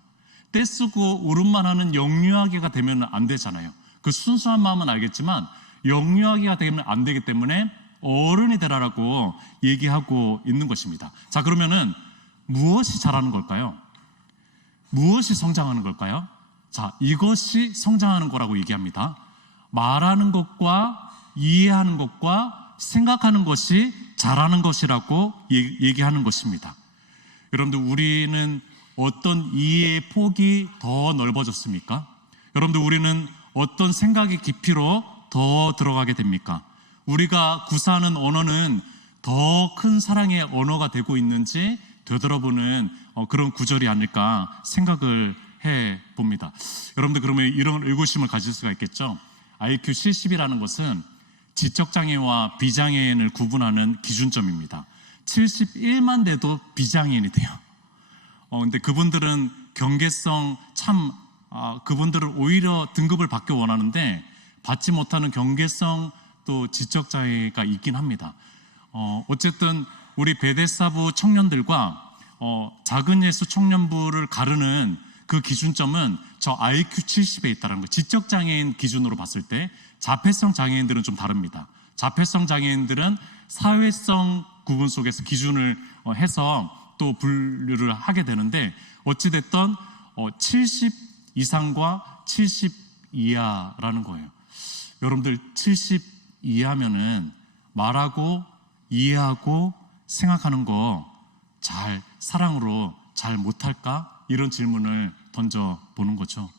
떼쓰고 울음만 하는 영유아기가 되면 안 되잖아요. 그 순수한 마음은 알겠지만 영유아기가 되면 안 되기 때문에 어른이 되라라고 얘기하고 있는 것입니다. 자, 그러면은 무엇이 자라는 걸까요? 무엇이 성장하는 걸까요? 자, 이것이 성장하는 거라고 얘기합니다. 말하는 것과 이해하는 것과 생각하는 것이 자라는 것이라고 얘기하는 것입니다. 여러분들, 우리는 어떤 이해의 폭이 더 넓어졌습니까? 여러분들, 우리는 어떤 생각의 깊이로 더 들어가게 됩니까? 우리가 구사하는 언어는 더 큰 사랑의 언어가 되고 있는지 되돌아보는 그런 구절이 아닐까 생각을 해봅니다. 여러분들, 그러면 이런 의구심을 가질 수가 있겠죠. IQ 70이라는 것은 지적장애와 비장애인을 구분하는 기준점입니다. 71만 돼도 비장애인이 돼요. 근데 그분들은 경계성 그분들은 오히려 등급을 받기 원하는데 받지 못하는 경계성 또 지적장애가 있긴 합니다. 어쨌든 우리 베데스다부 청년들과 작은 예수 청년부를 가르는 그 기준점은 저 IQ 70에 있다는 거예요. 지적장애인 기준으로 봤을 때 자폐성 장애인들은 좀 다릅니다. 자폐성 장애인들은 사회성 구분 속에서 기준을 해서 또 분류를 하게 되는데 어찌됐든 70 이상과 70 이하라는 거예요. 여러분들 70 이하면은 말하고 이해하고 생각하는 거 잘 사랑으로 잘 못할까? 이런 질문을 던져보는 거죠.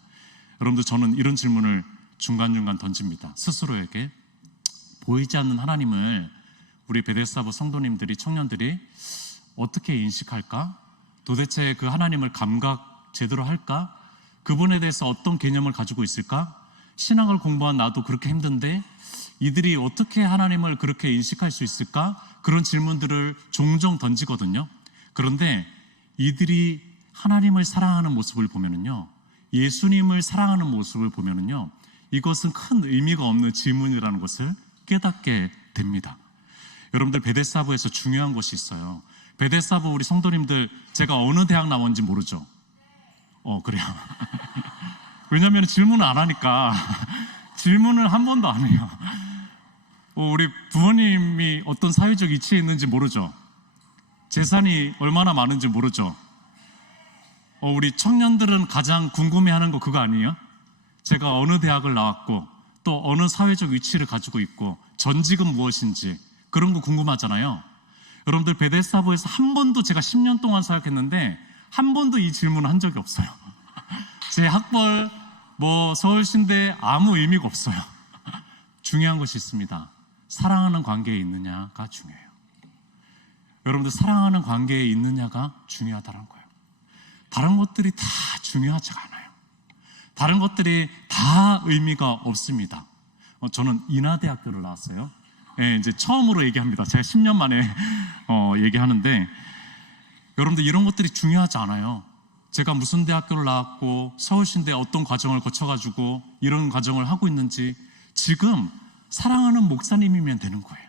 여러분들, 저는 이런 질문을 중간중간 던집니다. 스스로에게. 보이지 않는 하나님을 우리 베데스다부 성도님들이, 청년들이 어떻게 인식할까? 도대체 그 하나님을 감각 제대로 할까? 그분에 대해서 어떤 개념을 가지고 있을까? 신앙을 공부한 나도 그렇게 힘든데 이들이 어떻게 하나님을 그렇게 인식할 수 있을까? 그런 질문들을 종종 던지거든요. 그런데 이들이 하나님을 사랑하는 모습을 보면은요, 예수님을 사랑하는 모습을 보면은요, 이것은 큰 의미가 없는 질문이라는 것을 깨닫게 됩니다. 여러분들, 베데스다부에서 중요한 것이 있어요. 베데스다부 우리 성도님들, 제가 어느 대학 나온지 모르죠? 그래요. 왜냐하면 질문을 안 하니까 질문을 한 번도 안 해요. 우리 부모님이 어떤 사회적 위치에 있는지 모르죠? 재산이 얼마나 많은지 모르죠? 우리 청년들은 가장 궁금해하는 거 그거 아니에요? 제가 어느 대학을 나왔고 또 어느 사회적 위치를 가지고 있고 전직은 무엇인지 그런 거 궁금하잖아요. 여러분들, 베데스다부에서 한 번도, 제가 10년 동안 사역했는데 한 번도 이 질문을 한 적이 없어요. 제 학벌, 서울신대 아무 의미가 없어요. 중요한 것이 있습니다. 사랑하는 관계에 있느냐가 중요해요. 여러분들, 사랑하는 관계에 있느냐가 중요하다는 거예요. 다른 것들이 다 중요하지가 않아요. 다른 것들이 다 의미가 없습니다. 저는 인하대학교를 나왔어요. 예, 이제 처음으로 얘기합니다. 제가 10년 만에 얘기하는데, 여러분들 이런 것들이 중요하지 않아요. 제가 무슨 대학교를 나왔고 서울신대 어떤 과정을 거쳐가지고 이런 과정을 하고 있는지, 지금 사랑하는 목사님이면 되는 거예요.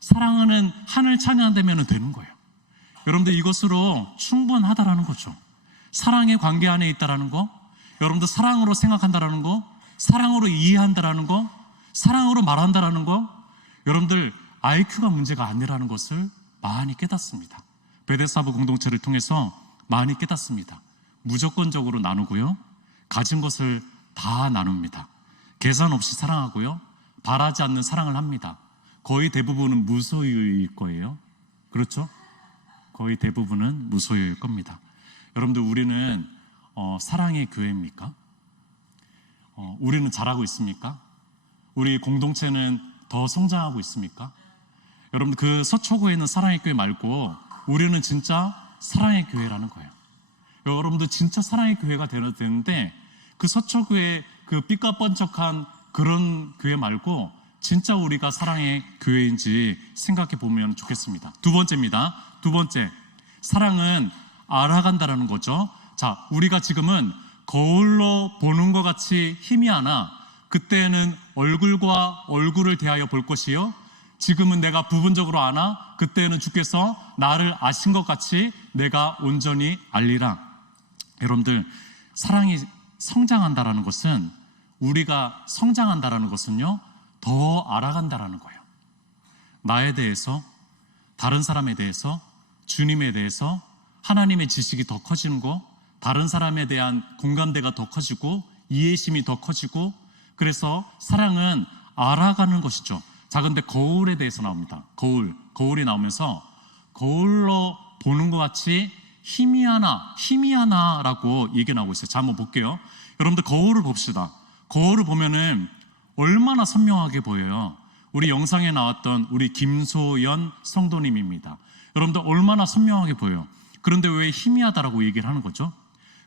사랑하는 하늘 찬양되면 되는 거예요. 여러분들 이것으로 충분하다라는 거죠. 사랑의 관계 안에 있다라는 거, 여러분들 사랑으로 생각한다라는 거, 사랑으로 이해한다라는 거, 사랑으로 말한다라는 거, 여러분들 IQ가 문제가 아니라는 것을 많이 깨닫습니다. 베데스다부 공동체를 통해서 많이 깨닫습니다. 무조건적으로 나누고요, 가진 것을 다 나눕니다. 계산 없이 사랑하고요, 바라지 않는 사랑을 합니다. 거의 대부분은 무소유일 거예요. 그렇죠? 거의 대부분은 무소유일 겁니다. 여러분들, 우리는 사랑의 교회입니까? 우리는 잘하고 있습니까? 우리 공동체는 더 성장하고 있습니까? 여러분, 그 서초구에 있는 사랑의 교회 말고 우리는 진짜 사랑의 교회라는 거예요. 여러분들 진짜 사랑의 교회가 되어야 되는데, 그 서초구의 그 삐까뻔쩍한 그런 교회 말고 진짜 우리가 사랑의 교회인지 생각해 보면 좋겠습니다. 두 번째입니다. 두 번째, 사랑은 알아간다라는 거죠. 자, 우리가 지금은 거울로 보는 것 같이 희미하나 그때는 얼굴과 얼굴을 대하여 볼 것이요, 지금은 내가 부분적으로 아나 그때는 주께서 나를 아신 것 같이 내가 온전히 알리라. 여러분들, 사랑이 성장한다라는 것은, 우리가 성장한다라는 것은요, 더 알아간다라는 거예요. 나에 대해서, 다른 사람에 대해서, 주님에 대해서 하나님의 지식이 더 커지는 거, 다른 사람에 대한 공감대가 더 커지고 이해심이 더 커지고, 그래서 사랑은 알아가는 것이죠. 자, 근데 거울에 대해서 나옵니다. 거울이 나오면서 거울로 보는 것 같이 희미하나라고 얘기가 나오고 있어요. 자, 한번 볼게요. 여러분들 거울을 봅시다. 거울을 보면은 얼마나 선명하게 보여요. 우리 영상에 나왔던 우리 김소연 성도님입니다. 여러분들 얼마나 선명하게 보여요. 그런데 왜 희미하다라고 얘기를 하는 거죠?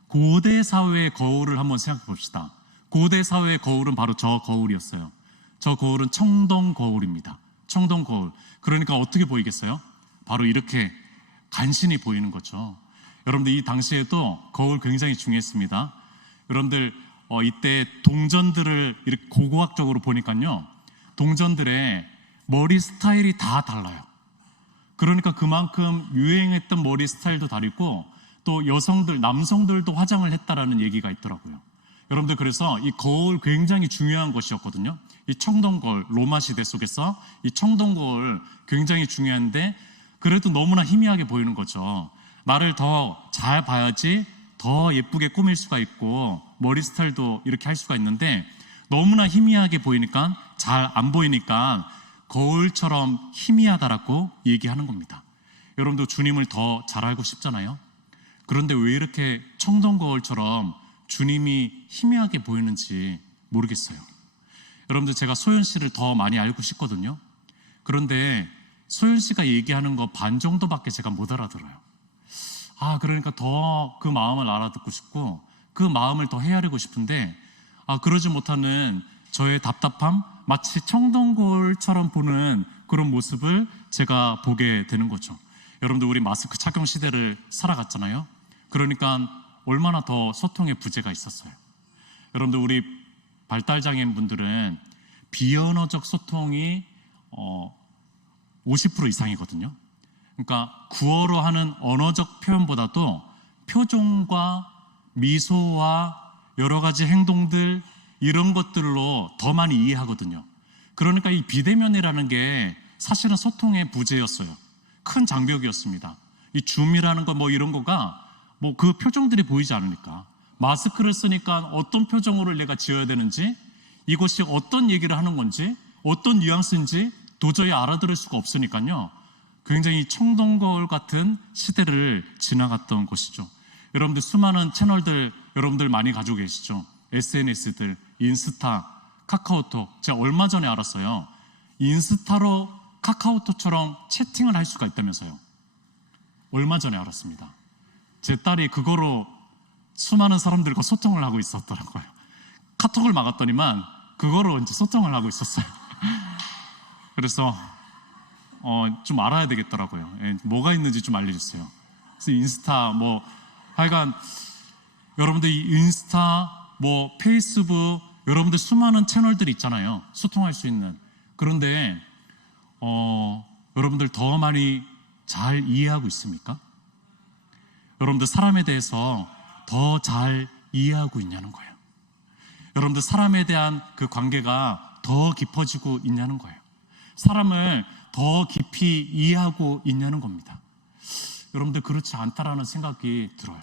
고대 사회의 거울을 한번 생각해 봅시다. 고대 사회의 거울은 바로 저 거울이었어요. 저 거울은 청동 거울입니다. 청동 거울. 그러니까 어떻게 보이겠어요? 바로 이렇게 간신히 보이는 거죠. 여러분들, 이 당시에도 거울 굉장히 중요했습니다. 여러분들, 이때 동전들을 이렇게 고고학적으로 보니까요, 동전들의 머리 스타일이 다 달라요. 그러니까 그만큼 유행했던 머리 스타일도 다르고, 또 남성들도 화장을 했다라는 얘기가 있더라고요. 여러분들, 그래서 이 거울 굉장히 중요한 것이었거든요. 이 청동 거울, 로마 시대 속에서 이 청동 거울 굉장히 중요한데, 그래도 너무나 희미하게 보이는 거죠. 나를 더 잘 봐야지 더 예쁘게 꾸밀 수가 있고 머리 스타일도 이렇게 할 수가 있는데, 너무나 희미하게 보이니까, 잘 안 보이니까 거울처럼 희미하다라고 얘기하는 겁니다. 여러분도 주님을 더 잘 알고 싶잖아요. 그런데 왜 이렇게 청동 거울처럼 주님이 희미하게 보이는지 모르겠어요. 여러분들, 제가 소연 씨를 더 많이 알고 싶거든요. 그런데 소연 씨가 얘기하는 거 반 정도밖에 제가 못 알아들어요. 그러니까 더 그 마음을 알아듣고 싶고 그 마음을 더 헤아리고 싶은데, 그러지 못하는 저의 답답함, 마치 청동거울처럼 보는 그런 모습을 제가 보게 되는 거죠. 여러분들, 우리 마스크 착용 시대를 살아갔잖아요. 그러니까 얼마나 더 소통의 부재가 있었어요. 여러분들, 우리 발달장애인 분들은 비언어적 소통이 50% 이상이거든요. 그러니까 구어로 하는 언어적 표현보다도 표정과 미소와 여러 가지 행동들, 이런 것들로 더 많이 이해하거든요. 그러니까 이 비대면이라는 게 사실은 소통의 부재였어요. 큰 장벽이었습니다. 이 줌이라는 거 이런 거가 그 표정들이 보이지 않으니까, 마스크를 쓰니까 어떤 표정으로 내가 지어야 되는지, 이것이 어떤 얘기를 하는 건지, 어떤 뉘앙스인지 도저히 알아들을 수가 없으니까요, 굉장히 청동거울 같은 시대를 지나갔던 것이죠. 여러분들, 수많은 채널들 여러분들 많이 가지고 계시죠. SNS들, 인스타, 카카오톡. 제가 얼마 전에 알았어요. 인스타로 카카오톡처럼 채팅을 할 수가 있다면서요. 얼마 전에 알았습니다. 제 딸이 그거로 수많은 사람들과 소통을 하고 있었더라고요. 카톡을 막았더니만 그거로 이제 소통을 하고 있었어요. 그래서 좀 알아야 되겠더라고요. 예, 뭐가 있는지 좀 알려주세요. 그래서 인스타 뭐 하여간 여러분들 이 인스타 뭐 페이스북 여러분들 수많은 채널들이 있잖아요. 소통할 수 있는. 그런데 여러분들 더 많이 잘 이해하고 있습니까? 여러분들 사람에 대해서 더 잘 이해하고 있냐는 거예요. 여러분들 사람에 대한 그 관계가 더 깊어지고 있냐는 거예요. 사람을 더 깊이 이해하고 있냐는 겁니다. 여러분들 그렇지 않다라는 생각이 들어요.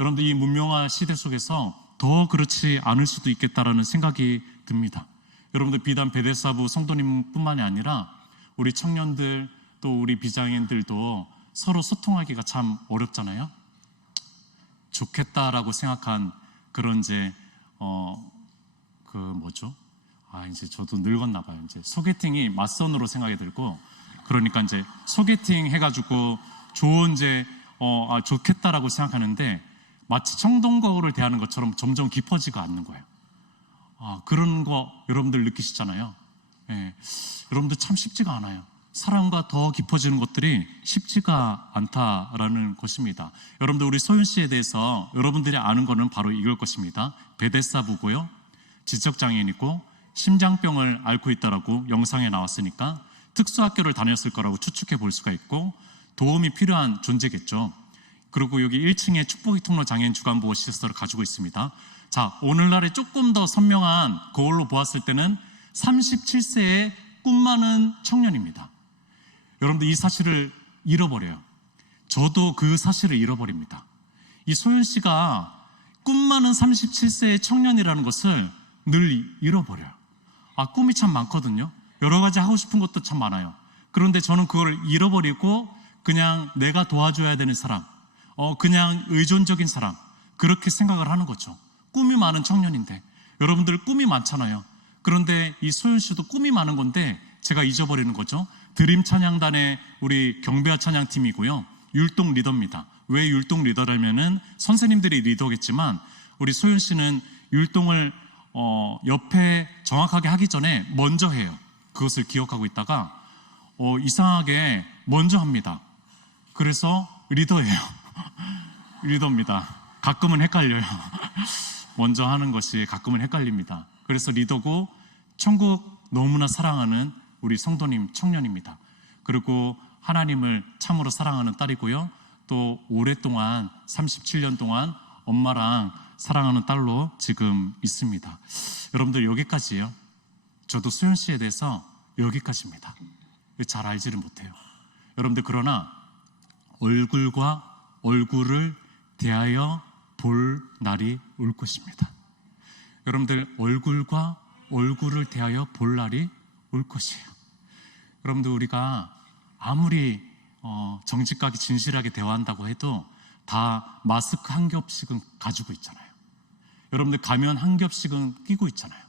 여러분들 이 문명화 시대 속에서 더 그렇지 않을 수도 있겠다라는 생각이 듭니다. 여러분들 비단 베데스다부 성도님뿐만이 아니라 우리 청년들 또 우리 비장애인들도 서로 소통하기가 참 어렵잖아요. 좋겠다라고 생각한 그런 이제 이제 저도 늙었나 봐요. 이제 소개팅이 맞선으로 생각이 들고 그러니까 이제 소개팅 해가지고 좋은 이제 좋겠다라고 생각하는데 마치 청동거울을 대하는 것처럼 점점 깊어지가 않는 거예요. 그런 거 여러분들 느끼시잖아요. 예, 여러분들 참 쉽지가 않아요. 사랑과 더 깊어지는 것들이 쉽지가 않다라는 것입니다. 여러분들 우리 소윤 씨에 대해서 여러분들이 아는 거는 바로 이걸 것입니다. 베데스다부고요. 지적장애인이고 심장병을 앓고 있다라고 영상에 나왔으니까 특수학교를 다녔을 거라고 추측해 볼 수가 있고 도움이 필요한 존재겠죠. 그리고 여기 1층에 축복의 통로 장애인 주간보호 시설을 가지고 있습니다. 자, 오늘날에 조금 더 선명한 거울로 보았을 때는 37세의 꿈 많은 청년입니다. 여러분들 이 사실을 잃어버려요. 저도 그 사실을 잃어버립니다. 이 소윤 씨가 꿈 많은 37세의 청년이라는 것을 늘 잃어버려요. 꿈이 참 많거든요. 여러 가지 하고 싶은 것도 참 많아요. 그런데 저는 그걸 잃어버리고 그냥 내가 도와줘야 되는 사람, 그냥 의존적인 사람, 그렇게 생각을 하는 거죠. 꿈이 많은 청년인데 여러분들 꿈이 많잖아요. 그런데 이 소연 씨도 꿈이 많은 건데 제가 잊어버리는 거죠. 드림 찬양단의 우리 경배와 찬양팀이고요. 율동 리더입니다. 왜 율동 리더라면은 선생님들이 리더겠지만 우리 소연 씨는 율동을 옆에 정확하게 하기 전에 먼저 해요. 그것을 기억하고 있다가 이상하게 먼저 합니다. 그래서 리더예요. 리더입니다. 가끔은 헷갈려요. 먼저 하는 것이 가끔은 헷갈립니다. 그래서 리더고 천국 너무나 사랑하는 우리 성도님 청년입니다. 그리고 하나님을 참으로 사랑하는 딸이고요. 또 오랫동안 37년 동안 엄마랑 사랑하는 딸로 지금 있습니다. 여러분들 여기까지예요. 저도 소연 씨에 대해서 여기까지입니다. 잘 알지를 못해요. 여러분들 그러나 얼굴과 얼굴을 대하여 볼 날이 올 것입니다. 여러분들 얼굴과 얼굴을 대하여 볼 날이 올 것이에요. 여러분들 우리가 아무리 정직하게 진실하게 대화한다고 해도 다 마스크 한 겹씩은 가지고 있잖아요. 여러분들 가면 한 겹씩은 끼고 있잖아요.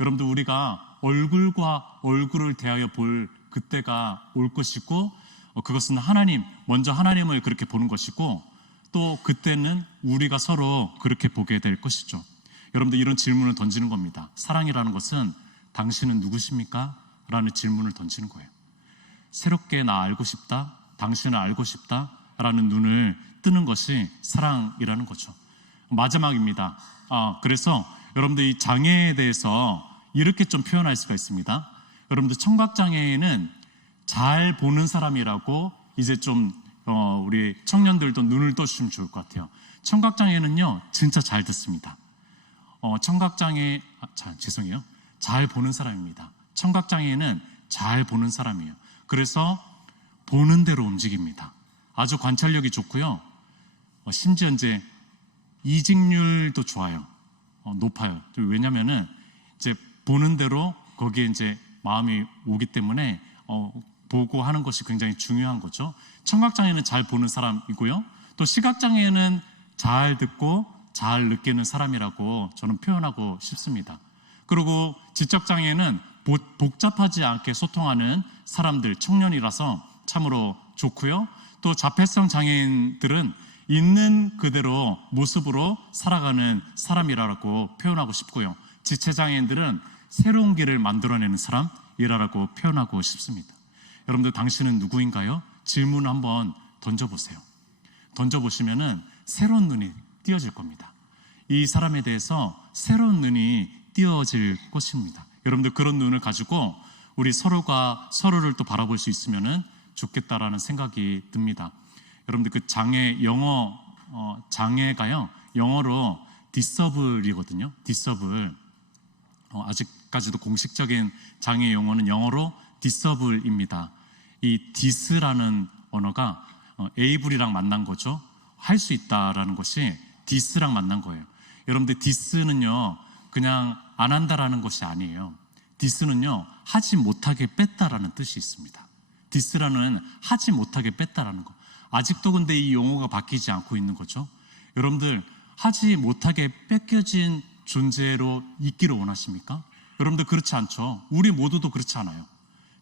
여러분들 우리가 얼굴과 얼굴을 대하여 볼 그때가 올 것이고 그것은 하나님, 먼저 하나님을 그렇게 보는 것이고 또 그때는 우리가 서로 그렇게 보게 될 것이죠. 여러분들 이런 질문을 던지는 겁니다. 사랑이라는 것은 당신은 누구십니까? 라는 질문을 던지는 거예요. 새롭게 나 알고 싶다, 당신을 알고 싶다 라는 눈을 뜨는 것이 사랑이라는 거죠. 마지막입니다. 그래서 여러분들 이 장애에 대해서 이렇게 좀 표현할 수가 있습니다. 여러분들 청각장애인은 잘 보는 사람이라고 이제 좀 우리 청년들도 눈을 떠주시면 좋을 것 같아요. 청각장애는요 진짜 잘 듣습니다. 죄송해요. 잘 보는 사람입니다. 청각장애는 잘 보는 사람이에요. 그래서 보는 대로 움직입니다. 아주 관찰력이 좋고요. 심지어 이제 이직률도 좋아요. 높아요. 왜냐면은 이제 보는 대로 거기에 이제 마음이 오기 때문에 보고 하는 것이 굉장히 중요한 거죠. 청각장애는 잘 보는 사람이고요. 또 시각장애는 잘 듣고 잘 느끼는 사람이라고 저는 표현하고 싶습니다. 그리고 지적장애는 복잡하지 않게 소통하는 사람들, 청년이라서 참으로 좋고요. 또 자폐성 장애인들은 있는 그대로 모습으로 살아가는 사람이라고 표현하고 싶고요. 지체장애인들은 새로운 길을 만들어내는 사람이라고 표현하고 싶습니다. 여러분들, 당신은 누구인가요? 질문을 한번 던져보세요. 던져보시면은 새로운 눈이 띄어질 겁니다. 이 사람에 대해서 새로운 눈이 띄어질 것입니다. 여러분들, 그런 눈을 가지고 우리 서로가 서로를 또 바라볼 수 있으면은 좋겠다라는 생각이 듭니다. 여러분들, 그 장애, 영어 장애가요, 영어로 disable이거든요. disable. 아직까지도 공식적인 장애 용어는 영어로 disable입니다. 이 dis라는 언어가 able이랑 만난 거죠. 할 수 있다라는 것이 dis랑 만난 거예요. 여러분들, dis는요 그냥 안 한다라는 것이 아니에요. dis는요 하지 못하게 뺐다라는 뜻이 있습니다. dis라는 하지 못하게 뺐다라는 거. 아직도 근데 이 용어가 바뀌지 않고 있는 거죠. 여러분들, 하지 못하게 뺏겨진 존재로 있기를 원하십니까? 여러분들, 그렇지 않죠. 우리 모두도 그렇지 않아요.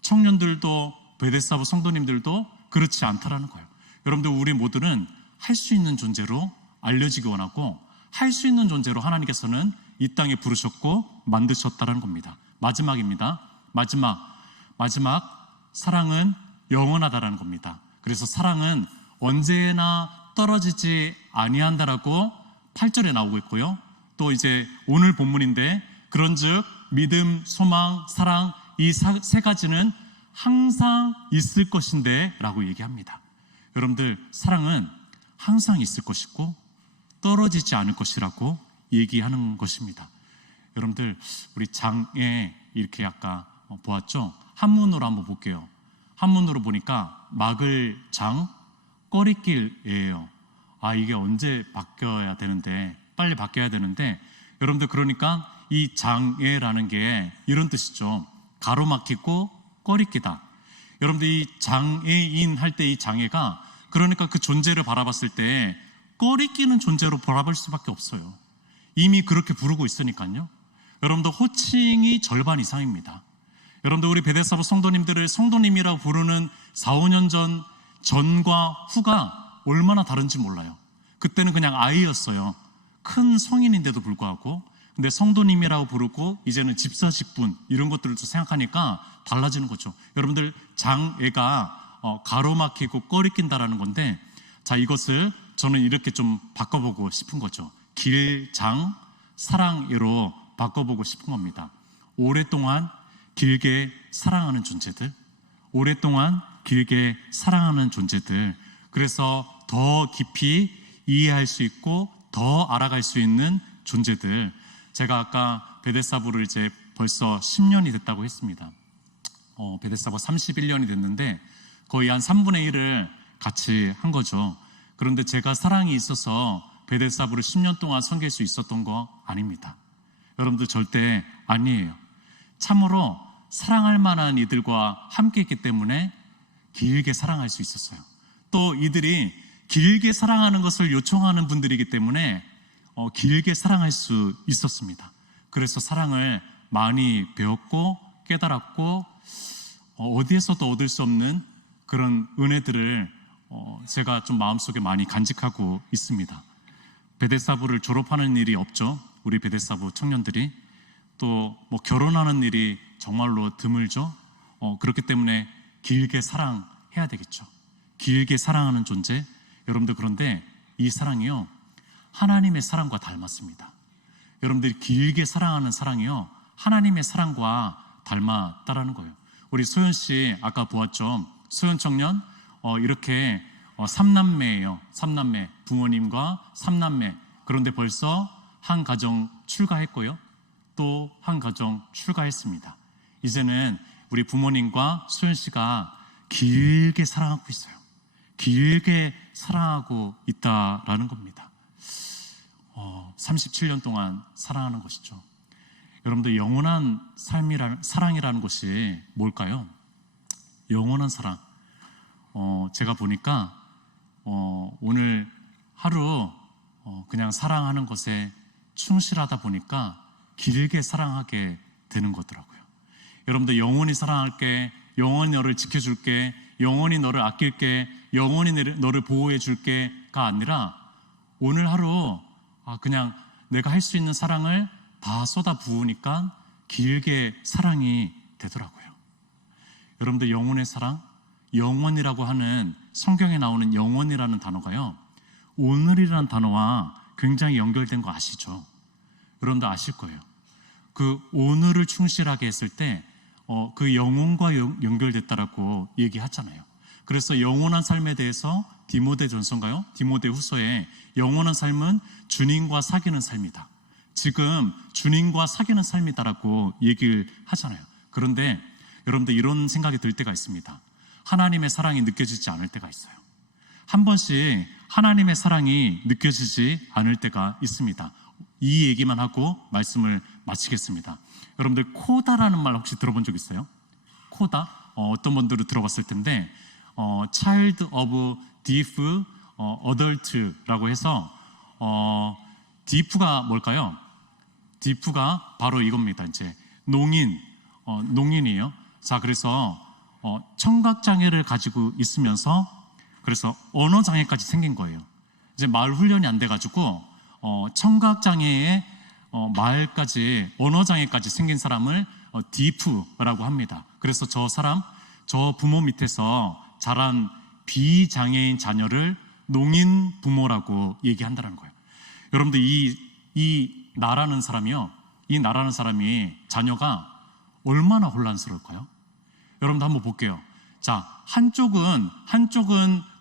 청년들도 베데스다부 성도님들도 그렇지 않다라는 거예요. 여러분들, 우리 모두는 할 수 있는 존재로 알려지기 원하고, 할 수 있는 존재로 하나님께서는 이 땅에 부르셨고 만드셨다라는 겁니다. 마지막입니다. 마지막 사랑은 영원하다라는 겁니다. 그래서 사랑은 언제나 떨어지지 아니한다라고 8절에 나오고 있고요. 또 이제 오늘 본문인데, 그런즉 믿음, 소망, 사랑, 이 세 가지는 항상 있을 것인데 라고 얘기합니다. 여러분들, 사랑은 항상 있을 것이고 떨어지지 않을 것이라고 얘기하는 것입니다. 여러분들, 우리 장에 이렇게 아까 보았죠? 한문으로 한번 볼게요. 한문으로 보니까 막을 장, 꺼리길이에요. 이게 언제 바뀌어야 되는데, 빨리 바뀌어야 되는데, 여러분들, 그러니까 이 장애라는 게 이런 뜻이죠. 가로막히고 꺼리끼다. 여러분들, 이 장애인 할 때 이 장애가, 그러니까 그 존재를 바라봤을 때 꺼리끼는 존재로 바라볼 수밖에 없어요. 이미 그렇게 부르고 있으니까요. 여러분들, 호칭이 절반 이상입니다. 여러분들, 우리 베데스다부 성도님들을 성도님이라고 부르는 4, 5년 전과 후가 얼마나 다른지 몰라요. 그때는 그냥 아이였어요. 큰 성인인데도 불구하고. 근데 성도님이라고 부르고 이제는 집사직분 이런 것들을 또 생각하니까 달라지는 거죠. 여러분들, 장애가 가로막히고 꺼리낀다라는 건데, 자, 이것을 저는 이렇게 좀 바꿔보고 싶은 거죠. 길장 사랑으로 바꿔보고 싶은 겁니다. 오랫동안 길게 사랑하는 존재들, 오랫동안 길게 사랑하는 존재들, 그래서 더 깊이 이해할 수 있고 더 알아갈 수 있는 존재들. 제가 아까 베데스다부를 이제 벌써 10년이 됐다고 했습니다. 베데스다부 31년이 됐는데 거의 한 3분의 1을 같이 한 거죠. 그런데 제가 사랑이 있어서 베데스다부를 10년 동안 섬길 수 있었던 거 아닙니다. 여러분들, 절대 아니에요. 참으로 사랑할 만한 이들과 함께 했기 때문에 길게 사랑할 수 있었어요. 또 이들이 길게 사랑하는 것을 요청하는 분들이기 때문에 길게 사랑할 수 있었습니다. 그래서 사랑을 많이 배웠고 깨달았고, 어디에서도 얻을 수 없는 그런 은혜들을 제가 좀 마음속에 많이 간직하고 있습니다. 베데스다부를 졸업하는 일이 없죠. 우리 베데스다부 청년들이. 또 뭐 결혼하는 일이 정말로 드물죠. 그렇기 때문에 길게 사랑해야 되겠죠. 길게 사랑하는 존재. 여러분들, 그런데 이 사랑이요, 하나님의 사랑과 닮았습니다. 여러분들이 길게 사랑하는 사랑이요, 하나님의 사랑과 닮았다라는 거예요. 우리 소연 씨 아까 보았죠. 소연 청년 이렇게 3남매예요. 3남매, 부모님과 3남매. 그런데 벌써 한 가정 출가했고요, 또 한 가정 출가했습니다. 이제는 우리 부모님과 소연 씨가 길게 사랑하고 있어요. 길게 사랑하고 있다라는 겁니다. 37년 동안 사랑하는 것이죠. 여러분들, 영원한 사랑이라는 것이 뭘까요? 영원한 사랑. 제가 보니까 오늘 하루 그냥 사랑하는 것에 충실하다 보니까 길게 사랑하게 되는 거더라고요. 여러분들, 영원히 사랑할 게 영원히 너를 지켜줄게, 영원히 너를 아낄게, 영원히 너를 보호해줄게가 아니라 오늘 하루 그냥 내가 할 수 있는 사랑을 다 쏟아 부으니까 길게 사랑이 되더라고요. 여러분들 영혼의 사랑, 영원이라고 하는 성경에 나오는 영원이라는 단어가요, 오늘이라는 단어와 굉장히 연결된 거 아시죠? 여러분들 아실 거예요. 그 오늘을 충실하게 했을 때 그 영혼과 연결됐다라고 얘기하잖아요. 그래서 영원한 삶에 대해서 디모데전서인가요? 디모데후서에 영원한 삶은 주님과 사귀는 삶이다. 지금 주님과 사귀는 삶이다라고 얘기를 하잖아요. 그런데 여러분들 이런 생각이 들 때가 있습니다. 하나님의 사랑이 느껴지지 않을 때가 있어요. 한 번씩 하나님의 사랑이 느껴지지 않을 때가 있습니다. 이 얘기만 하고 말씀을 마치겠습니다. 여러분들 코다라는 말 혹시 들어본 적 있어요? 코다? 어떤 분들은 들어봤을 텐데 Child of Deaf Adult라고 해서 deaf가 뭘까요? deaf가 바로 이겁니다. 이제 농인이에요. 자, 그래서 청각장애를 가지고 있으면서 그래서 언어장애까지 생긴 거예요. 이제 말 훈련이 안 돼가지고 청각장애의 말까지 언어장애까지 생긴 사람을 디프라고 합니다. 그래서 저 부모 밑에서 자란 비장애인 자녀를 농인 부모라고 얘기한다는 거예요. 여러분들 이 나라는 사람이요, 이 나라는 사람이 자녀가 얼마나 혼란스러울까요? 여러분들 한번 볼게요. 자, 한쪽은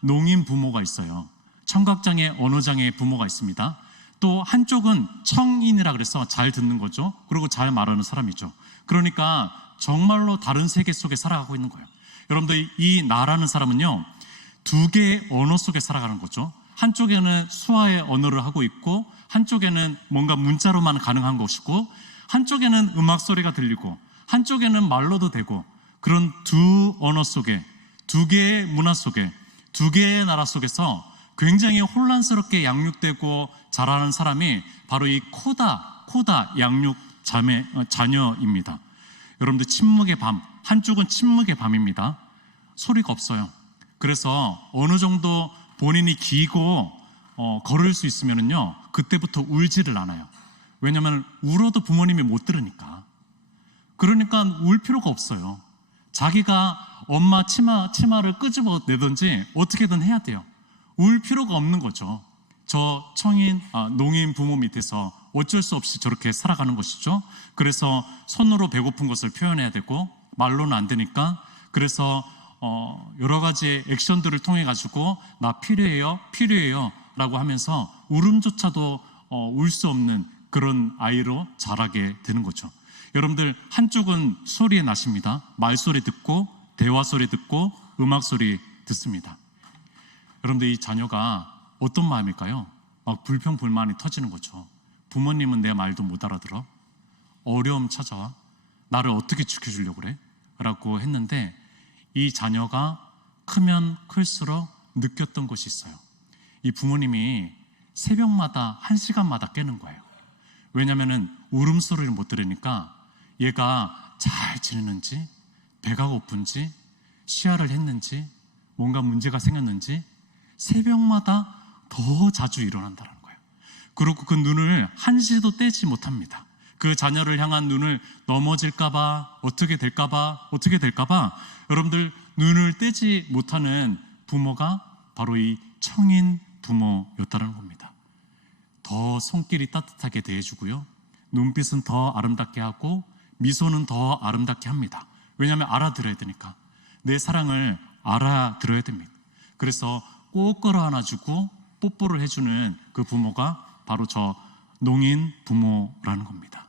농인 부모가 있어요. 청각장애, 언어장애 부모가 있습니다. 또 한쪽은 청인이라 그래서 잘 듣는 거죠. 그리고 잘 말하는 사람이죠. 그러니까 정말로 다른 세계 속에 살아가고 있는 거예요. 여러분들 이 나라는 사람은요, 두 개의 언어 속에 살아가는 거죠. 한쪽에는 수화의 언어를 하고 있고 한쪽에는 뭔가 문자로만 가능한 것이고 한쪽에는 음악 소리가 들리고 한쪽에는 말로도 되고 그런 두 언어 속에 두 개의 문화 속에 두 개의 나라 속에서 굉장히 혼란스럽게 양육되고 자라는 사람이 바로 이 코다 양육 자녀입니다. 여러분들 침묵의 밤, 한쪽은 침묵의 밤입니다. 소리가 없어요. 그래서 어느 정도 본인이 기고 걸을 수 있으면은요, 그때부터 울지를 않아요. 왜냐하면 울어도 부모님이 못 들으니까. 그러니까 울 필요가 없어요. 자기가 엄마 치마를 끄집어내든지 어떻게든 해야 돼요. 울 필요가 없는 거죠. 저 농인 부모 밑에서 어쩔 수 없이 저렇게 살아가는 것이죠. 그래서 손으로 배고픈 것을 표현해야 되고 말로는 안 되니까 그래서 여러 가지 액션들을 통해 가지고 나 필요해요 라고 하면서 울음조차도 울 수 없는 그런 아이로 자라게 되는 거죠. 여러분들 한쪽은 소리의 낫입니다. 말소리 듣고 대화 소리 듣고 음악 소리 듣습니다. 여러분들 이 자녀가 어떤 마음일까요? 막 불평불만이 터지는 거죠. 부모님은 내 말도 못 알아들어. 어려움 찾아와. 나를 어떻게 지켜주려고 그래? 라고 했는데 이 자녀가 크면 클수록 느꼈던 것이 있어요. 이 부모님이 새벽마다 1시간마다 깨는 거예요. 왜냐하면 울음소리를 못 들으니까 얘가 잘 지내는지, 배가 고픈지, 시야를 했는지, 뭔가 문제가 생겼는지 새벽마다 더 자주 일어난다는 거예요. 그리고 그 눈을 한시도 떼지 못합니다. 그 자녀를 향한 눈을 넘어질까봐, 어떻게 될까봐 여러분들 눈을 떼지 못하는 부모가 바로 이 청인 부모였다는 겁니다. 더 손길이 따뜻하게 대해주고요, 눈빛은 더 아름답게 하고 미소는 더 아름답게 합니다. 왜냐하면 알아들어야 되니까. 내 사랑을 알아들어야 됩니다. 그래서 꼭 끌어안아주고 뽀뽀를 해주는 그 부모가 바로 저 농인 부모라는 겁니다.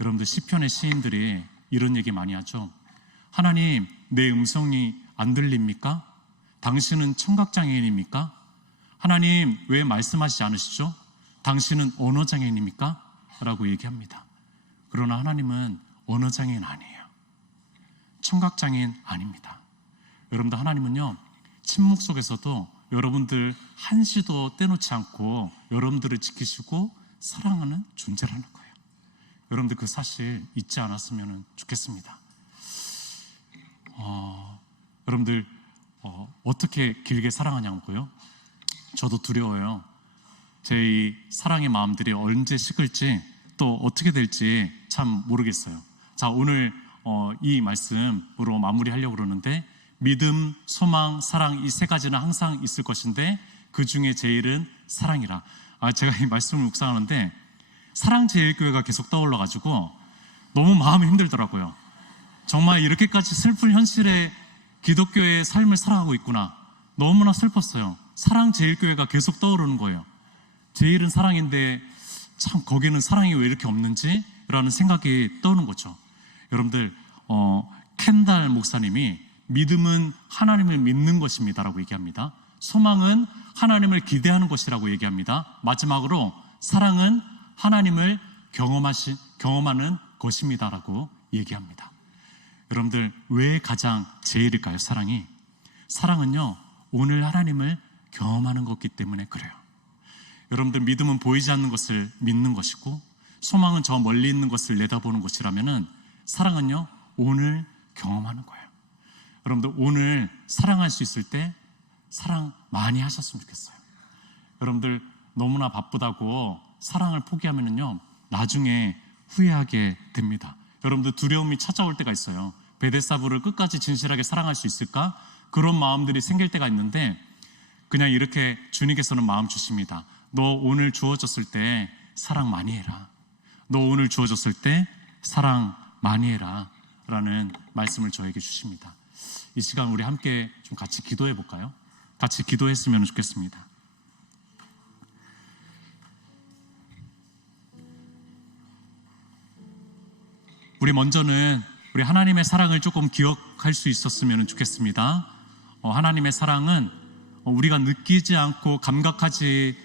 여러분들 시편의 시인들이 이런 얘기 많이 하죠. 하나님, 내 음성이 안 들립니까? 당신은 청각장애인입니까? 하나님, 왜 말씀하시지 않으시죠? 당신은 언어장애인입니까? 라고 얘기합니다. 그러나 하나님은 언어장애인 아니에요. 청각장애인 아닙니다. 여러분들 하나님은요, 침묵 속에서도 여러분들 한시도 떼놓지 않고 여러분들을 지키시고 사랑하는 존재라는 거예요. 여러분들 그 사실 잊지 않았으면 좋겠습니다. 여러분들 어떻게 길게 사랑하냐고요? 저도 두려워요. 제 이 사랑의 마음들이 언제 식을지 또 어떻게 될지 참 모르겠어요. 자, 오늘 이 말씀으로 마무리하려고 그러는데, 믿음, 소망, 사랑, 이 세 가지는 항상 있을 것인데 그 중에 제일은 사랑이라. 제가 이 말씀을 묵상하는데 사랑제일교회가 계속 떠올라가지고 너무 마음이 힘들더라고요. 정말 이렇게까지 슬픈 현실에 기독교의 삶을 살아가고 있구나. 너무나 슬펐어요. 사랑제일교회가 계속 떠오르는 거예요. 제일은 사랑인데 참 거기는 사랑이 왜 이렇게 없는지 라는 생각이 떠오르는 거죠. 여러분들, 켄달 목사님이 믿음은 하나님을 믿는 것입니다 라고 얘기합니다. 소망은 하나님을 기대하는 것이라고 얘기합니다. 마지막으로 사랑은 하나님을 경험하는 것입니다 라고 얘기합니다. 여러분들, 왜 가장 제일일까요? 사랑은요, 오늘 하나님을 경험하는 것이기 때문에 그래요. 여러분들, 믿음은 보이지 않는 것을 믿는 것이고 소망은 저 멀리 있는 것을 내다보는 것이라면은 사랑은요, 오늘 경험하는 거예요. 여러분들, 오늘 사랑할 수 있을 때 사랑 많이 하셨으면 좋겠어요. 여러분들, 너무나 바쁘다고 사랑을 포기하면은요, 나중에 후회하게 됩니다. 여러분들, 두려움이 찾아올 때가 있어요. 베데스다부를 끝까지 진실하게 사랑할 수 있을까? 그런 마음들이 생길 때가 있는데 그냥 이렇게 주님께서는 마음 주십니다. 너 오늘 주어졌을 때 사랑 많이 해라. 너 오늘 주어졌을 때 사랑 많이 해라 라는 말씀을 저에게 주십니다. 이 시간 우리 함께 좀 같이 기도해 볼까요? 같이 기도했으면 좋겠습니다. 우리 먼저는 우리 하나님의 사랑을 조금 기억할 수 있었으면 좋겠습니다. 하나님의 사랑은 우리가 느끼지 않고 감각하지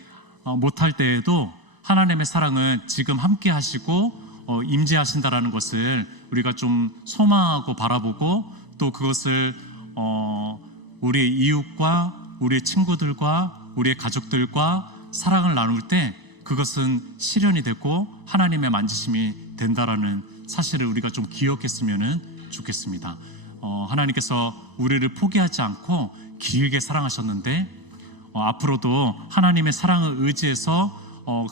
못할 때에도 하나님의 사랑은 지금 함께 하시고 임재하신다라는 것을 우리가 좀 소망하고 바라보고, 또 그것을 우리의 이웃과 우리의 친구들과 우리의 가족들과 사랑을 나눌 때 그것은 실현이 되고 하나님의 만지심이 된다라는 사실을 우리가 좀 기억했으면 좋겠습니다. 하나님께서 우리를 포기하지 않고 길게 사랑하셨는데 앞으로도 하나님의 사랑을 의지해서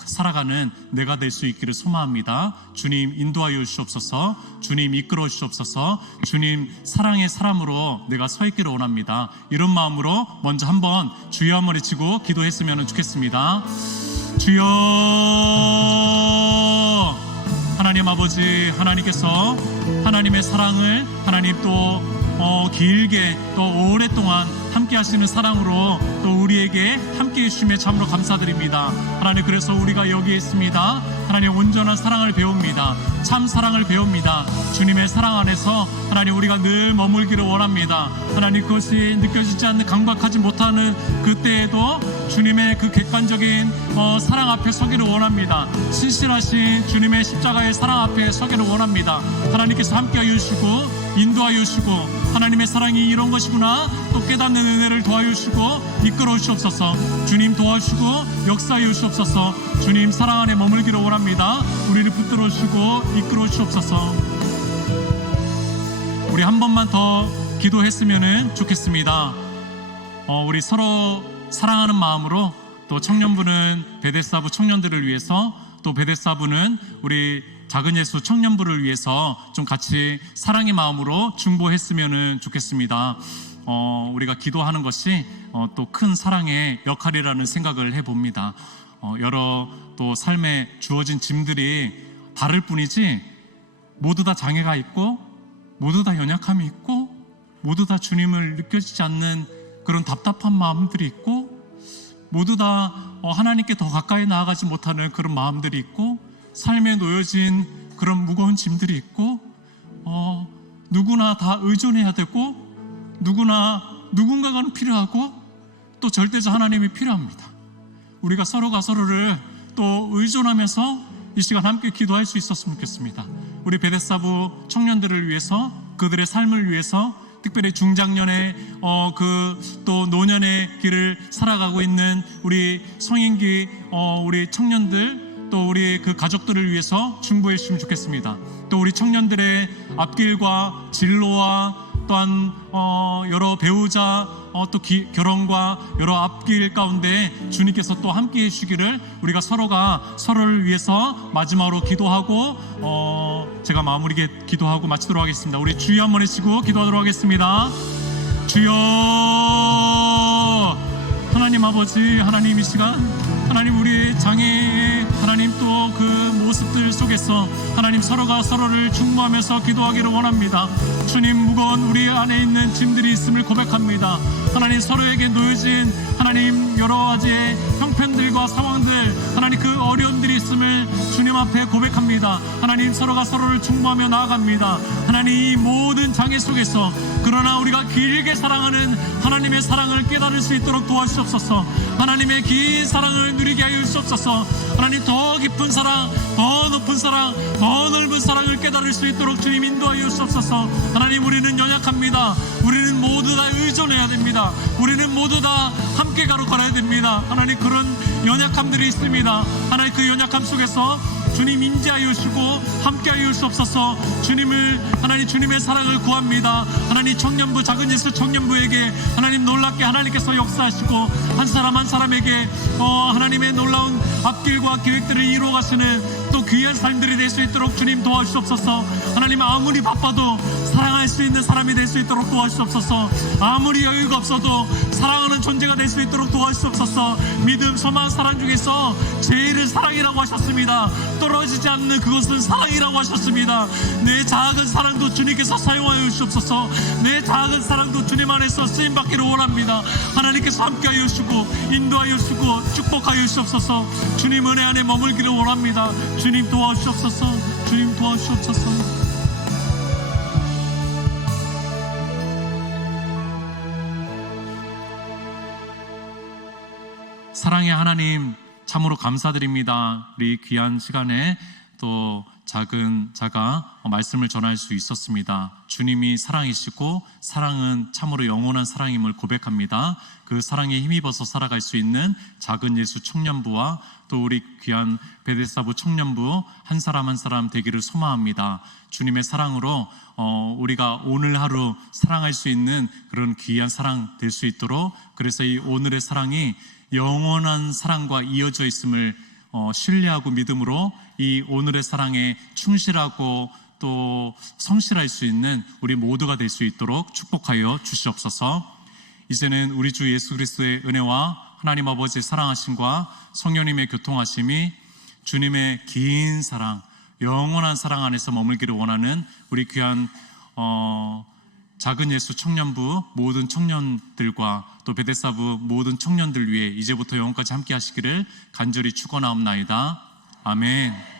살아가는 내가 될 수 있기를 소망합니다. 주님 인도하여 주시옵소서. 주님 이끌어 주시옵소서. 주님 사랑의 사람으로 내가 서 있기를 원합니다. 이런 마음으로 먼저 한번 주여 한번 외치고 기도했으면 좋겠습니다. 주여, 하나님 아버지, 하나님께서 하나님의 사랑을 하나님 또 길게 또 오랫동안 함께 하시는 사랑으로 또 우리에게 함께 해주심에 참으로 감사드립니다. 하나님, 그래서 우리가 여기에 있습니다. 하나님, 온전한 사랑을 배웁니다. 참 사랑을 배웁니다. 주님의 사랑 안에서 하나님 우리가 늘 머물기를 원합니다. 하나님, 그것이 느껴지지 않는, 감각하지 못하는 그때에도 주님의 그 객관적인 사랑 앞에 서기를 원합니다. 신실하신 주님의 십자가의 사랑 앞에 서기를 원합니다. 하나님께서 함께하여 주시고 인도하여 주시고 하나님의 사랑이 이런 것이구나 또 깨닫는 은혜를 도와여 주시고 이끌어 주시옵소서. 주님 도와주시고 역사하여 주시옵소서. 주님 사랑 안에 머물기를 원합니다. 우리를 붙들어 주시고 이끌어 주시옵소서. 우리 한 번만 더 기도했으면 좋겠습니다. 우리 서로 사랑하는 마음으로, 또 청년부는 베데스다부 청년들을 위해서, 또 베데스다부는 우리 작은 예수 청년부를 위해서 좀 같이 사랑의 마음으로 중보했으면 좋겠습니다. 우리가 기도하는 것이 또 큰 사랑의 역할이라는 생각을 해봅니다. 여러 또 삶에 주어진 짐들이 다를 뿐이지 모두 다 장애가 있고 모두 다 연약함이 있고 모두 다 주님을 느껴지지 않는 그런 답답한 마음들이 있고 모두 다 하나님께 더 가까이 나아가지 못하는 그런 마음들이 있고 삶에 놓여진 그런 무거운 짐들이 있고 누구나 다 의존해야 되고 누군가가 필요하고 또 절대적 하나님이 필요합니다. 우리가 서로가 서로를 또 의존하면서 이 시간 함께 기도할 수 있었으면 좋겠습니다. 우리 베데스다부 청년들을 위해서, 그들의 삶을 위해서, 특별히 중장년의 또 노년의 길을 살아가고 있는 우리 성인기 우리 청년들, 또 우리 그 가족들을 위해서 중보해 주시면 좋겠습니다. 또 우리 청년들의 앞길과 진로와 또한 여러 배우자 또 결혼과 여러 앞길 가운데 주님께서 또 함께 해주시기를 우리가 서로가 서로를 위해서 마지막으로 기도하고 제가 마무리 기도하고 마치도록 하겠습니다. 우리 주여 한번 외치고 기도하도록 하겠습니다. 주여, 하나님 아버지, 하나님 이 시간 하나님 우리 장애 하나님 또 그 모습들 속에서 하나님 서로가 서로를 충모하면서 기도하기를 원합니다. 주님, 무거운 우리 안에 있는 짐들이 있음을 고백합니다. 하나님 서로에게 놓여진 하나님 여러 가지의 형편들과 상황들 하나님 그 어려움들이 있음을 주님 앞에 고백합니다. 하나님 서로가 서로를 충모하며 나아갑니다. 하나님 이 모든 장애 속에서 그러나 우리가 길게 사랑하는 하나님의 사랑을 깨달을 수 있도록 도와주옵소서. 하나님의 긴 사랑을 누리게 하여 주옵소서. 하나님 더 깊은 사랑, 더 높은 사랑, 더 넓은 사랑을 깨달을 수 있도록 주님 인도하여 주옵소서. 하나님 우리는 연약합니다. 우리는 모두 다 의존해야 됩니다. 우리는 모두 다 함께 걸어가야 됩니다. 하나님 그런 연약함들이 있습니다. 하나님 그 연약함 속에서 주님 인자하여 주시고 함께하여 주옵소서. 주님을 하나님 주님의 사랑을 구합니다. 하나님 청년부 작은 예수 청년부에게 하나님 놀랍게 하나님께서 역사하시고 한 사람 한 사람에게 하나님의 놀라운 앞길과 계획들을 이루어 가시는 또 귀한 삶들이 될 수 있도록 주님 도와주시옵소서. 하나님 아무리 바빠도 사랑할 수 있는 사람이 될 수 있도록 도와주시옵소서. 아무리 여유가 없어도 사랑하는 존재가 될 수 있도록 도와주시옵소서. 믿음, 소망, 사랑 중에서 제일은 사랑이라고 하셨습니다. 떨어지지 않는 그것은 사랑이라고 하셨습니다. 내 작은 사랑도 주님께서 사용하여 주시옵소서. 내 작은 사랑도 주님 안에서 쓰임받기를 원합니다. 하나님께서 함께하여 주시고 인도하여 주시고 축복하여 주시옵소서. 주님 은혜 안에 머물기를 원합니다. 주님 도와주시옵소서. 주님 도와주시옵소서. 사랑의 하나님 참으로 감사드립니다. 우리 귀한 시간에 또 작은 자가 말씀을 전할 수 있었습니다. 주님이 사랑이시고 사랑은 참으로 영원한 사랑임을 고백합니다. 그 사랑에 힘입어서 살아갈 수 있는 작은 예수 청년부와 또 우리 귀한 베데스다부 청년부 한 사람 한 사람 되기를 소망합니다. 주님의 사랑으로 우리가 오늘 하루 사랑할 수 있는 그런 귀한 사랑 될 수 있도록, 그래서 이 오늘의 사랑이 영원한 사랑과 이어져 있음을 신뢰하고 믿음으로 이 오늘의 사랑에 충실하고 또 성실할 수 있는 우리 모두가 될 수 있도록 축복하여 주시옵소서. 이제는 우리 주 예수 그리스도의 은혜와 하나님 아버지의 사랑하심과 성령님의 교통하심이 주님의 긴 사랑, 영원한 사랑 안에서 머물기를 원하는 우리 귀한 작은 예수 청년부 모든 청년들과 또 베데스다부 모든 청년들 위해 이제부터 영원까지 함께 하시기를 간절히 축원하옵나이다. 아멘.